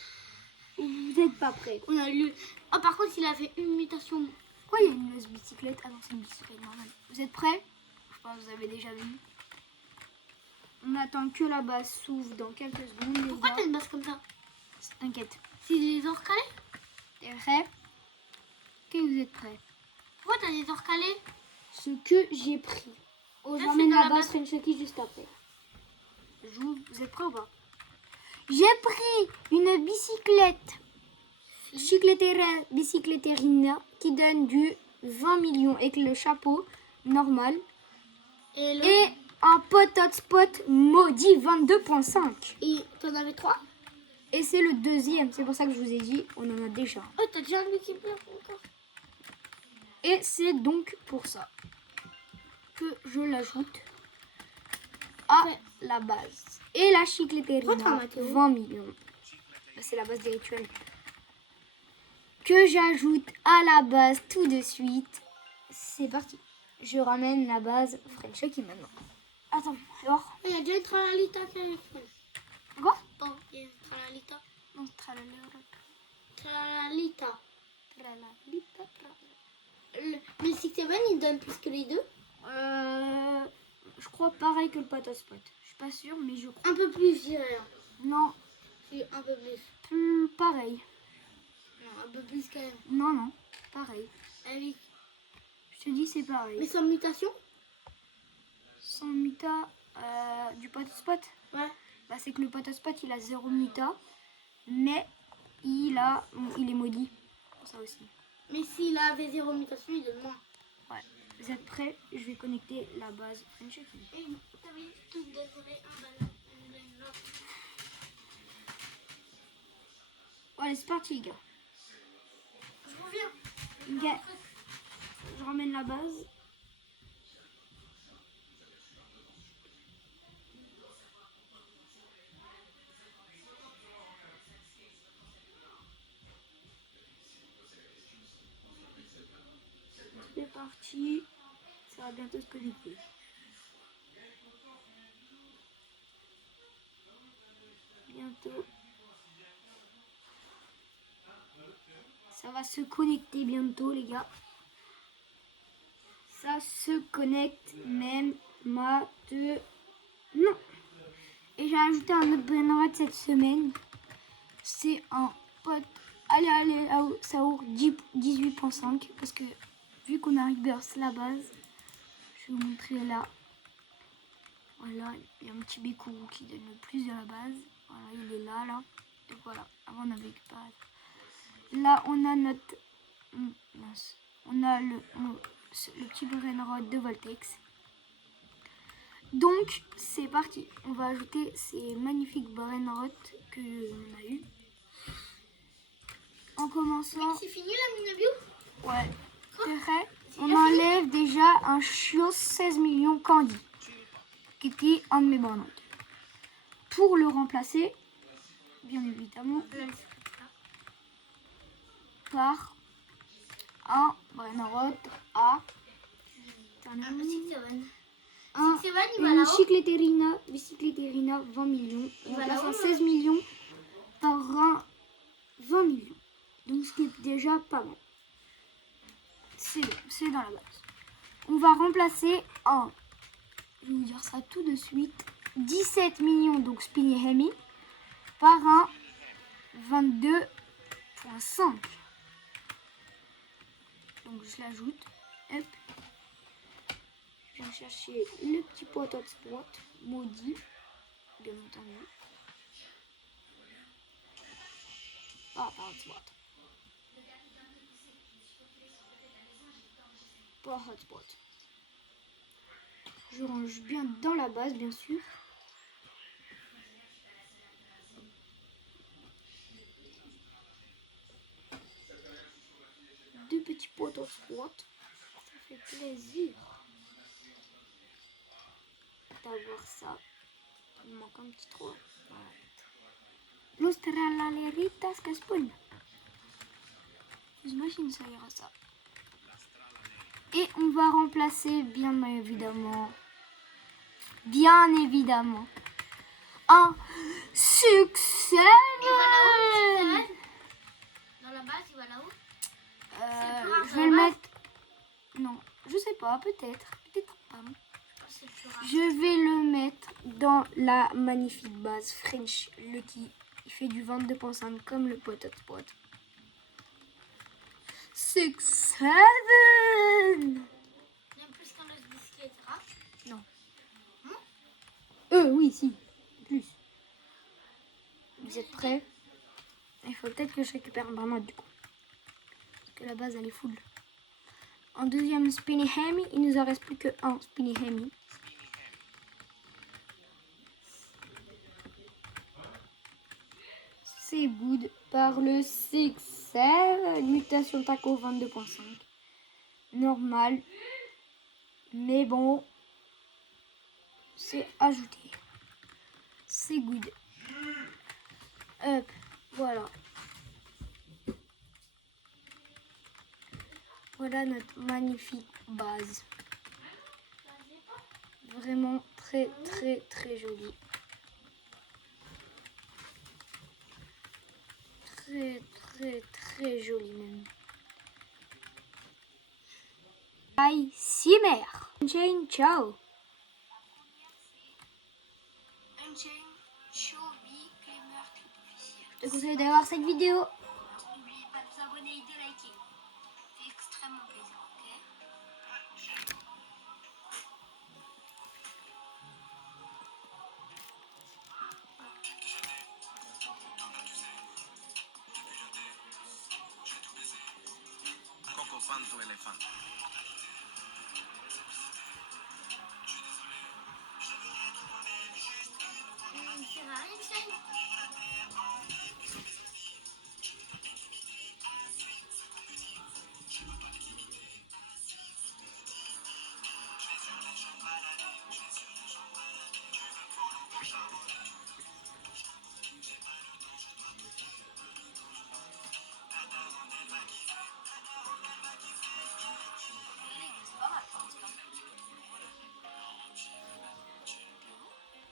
ou vous n'êtes pas prêts. On a lu. Oh, par contre, il a fait une mutation. Pourquoi il y a une bicyclette? Ah non, c'est une bicyclette normale. Vous êtes prêts? Je pense que vous avez déjà vu. On attend que la base s'ouvre dans quelques secondes, les Pourquoi gars. t'as une base comme ça? T'inquiète. C'est des ors calés? T'es prêt? Que vous êtes prêts? Pourquoi t'as des ors calés? Ce que j'ai pris. Oh, Ça, j'emmène c'est dans la la base base. French juste après. J'ouvre. Vous êtes prêts ou pas? J'ai pris une bicyclette. Bicycletterina qui donne du 20 millions avec le chapeau normal. Et là, Et un pot hotspot maudit 22.5. et t'en avais 3? Et c'est le deuxième. C'est pour ça que je vous ai dit, on en a déjà. Oh, t'as déjà un multiplayer encore? Et c'est donc pour ça que je l'ajoute à la base. Et la chicletterina, Votre Mathéo. 20 millions. C'est la base des rituels. Que j'ajoute à la base tout de suite. C'est parti. Je ramène la base French qui maintenant. Attends, alors. Il y a déjà une tralalita qui arrive. Quoi? Bon, il y a une tralalita. Non, tralalita. Tralalita. Tralalita. Mais Six Seven, il donne plus que les deux? Je crois pareil que le patospot. Je suis pas sûre, mais je crois. Un peu plus, je dirais. Hein. Non, C'est un peu plus. plus pareil. Non, un peu plus quand même. Non, pareil. Avec... Je te dis, c'est pareil. Mais sans mutation? Sans muta du patospot, Ouais. bah, c'est que le patospot il a 0 muta, mais il est maudit. Ça aussi. Mais s'il avait 0 mutation, il donne moins. Ouais. Vous êtes prêts? Je vais connecter la base French. Et t'avais tout donné un ballon. Allez, c'est parti, les gars. Je reviens. Les gars, je ramène la base. C'est parti. Ça va bientôt se connecter. Bientôt. Ça va se connecter bientôt, les gars. Ça se connecte même maintenant. Et j'ai ajouté un autre brainrot cette semaine. C'est un pote. Allez, Saour 18.5. Parce que vu qu'on a reverse la base, je vais vous montrer là. Voilà, il y a un petit bécourou qui donne le plus de la base. Voilà, il est là. Donc voilà, avant on avait pas. Là, on a notre. Mince. On a le petit brainrot de Voltex. Donc, c'est parti. On va ajouter ces magnifiques brainrots que l'on a eu. En commençant. C'est fini la minaview? Ouais. C'est vrai. On enlève déjà un chiot 16 millions Candy, qui était un de mes brainrots. Pour le remplacer, bien évidemment, par un brainrot à Six Seven. un, Six Seven, il va une là-haut. bicycletterina 20 millions. On Il va remplace un là-haut, 16 millions par un 20 millions. Donc ce qui est déjà pas mal. C'est bon, c'est dans la base. On va remplacer un, je vais vous dire ça tout de suite, 17 millions, donc Spinny Hemi, par un 22.5. Donc je l'ajoute. Hop. Je vais chercher le petit pot hotspot maudit, bien entendu. Ah, pas hotspot. Pas hotspot. Je range bien dans la base, bien sûr. Deux petits pots hotspot. Ça fait plaisir d'avoir ça. Il manque un petit trou. Voilà. Los tralaleritas que spawn. J'imagine ça ira ça. Et on va remplacer bien évidemment un succès. Dans la base, il va là-haut. Je vais le mettre. Non, je sais pas, peut-être pas. C'est le plus rare. Je vais le mettre dans la magnifique base French Lucky. Il fait du 22.5 comme le pot hotspot. 6, 7. Même plus qu'un os biscuit rare. Non. Hmm? Oui, si. Plus. Vous êtes prêts? Il faut peut-être que je récupère un burn-out du coup. Parce que la base elle est full. En deuxième Spinny Hammy, il nous en reste plus que un Spinny Hammy. C'est good par le 6R, mutation taco 22.5. Normal. Mais bon, c'est ajouté. C'est good. Hop, voilà. Voilà notre magnifique base. Vraiment très très jolie. Très jolie même. Bye, Simmer. Chain, ciao. Je te conseille d'aller voir cette vidéo. N'oubliez pas de vous abonner et de liker. Ça fait extrêmement plaisir, ok? Coco Fanto Elefante.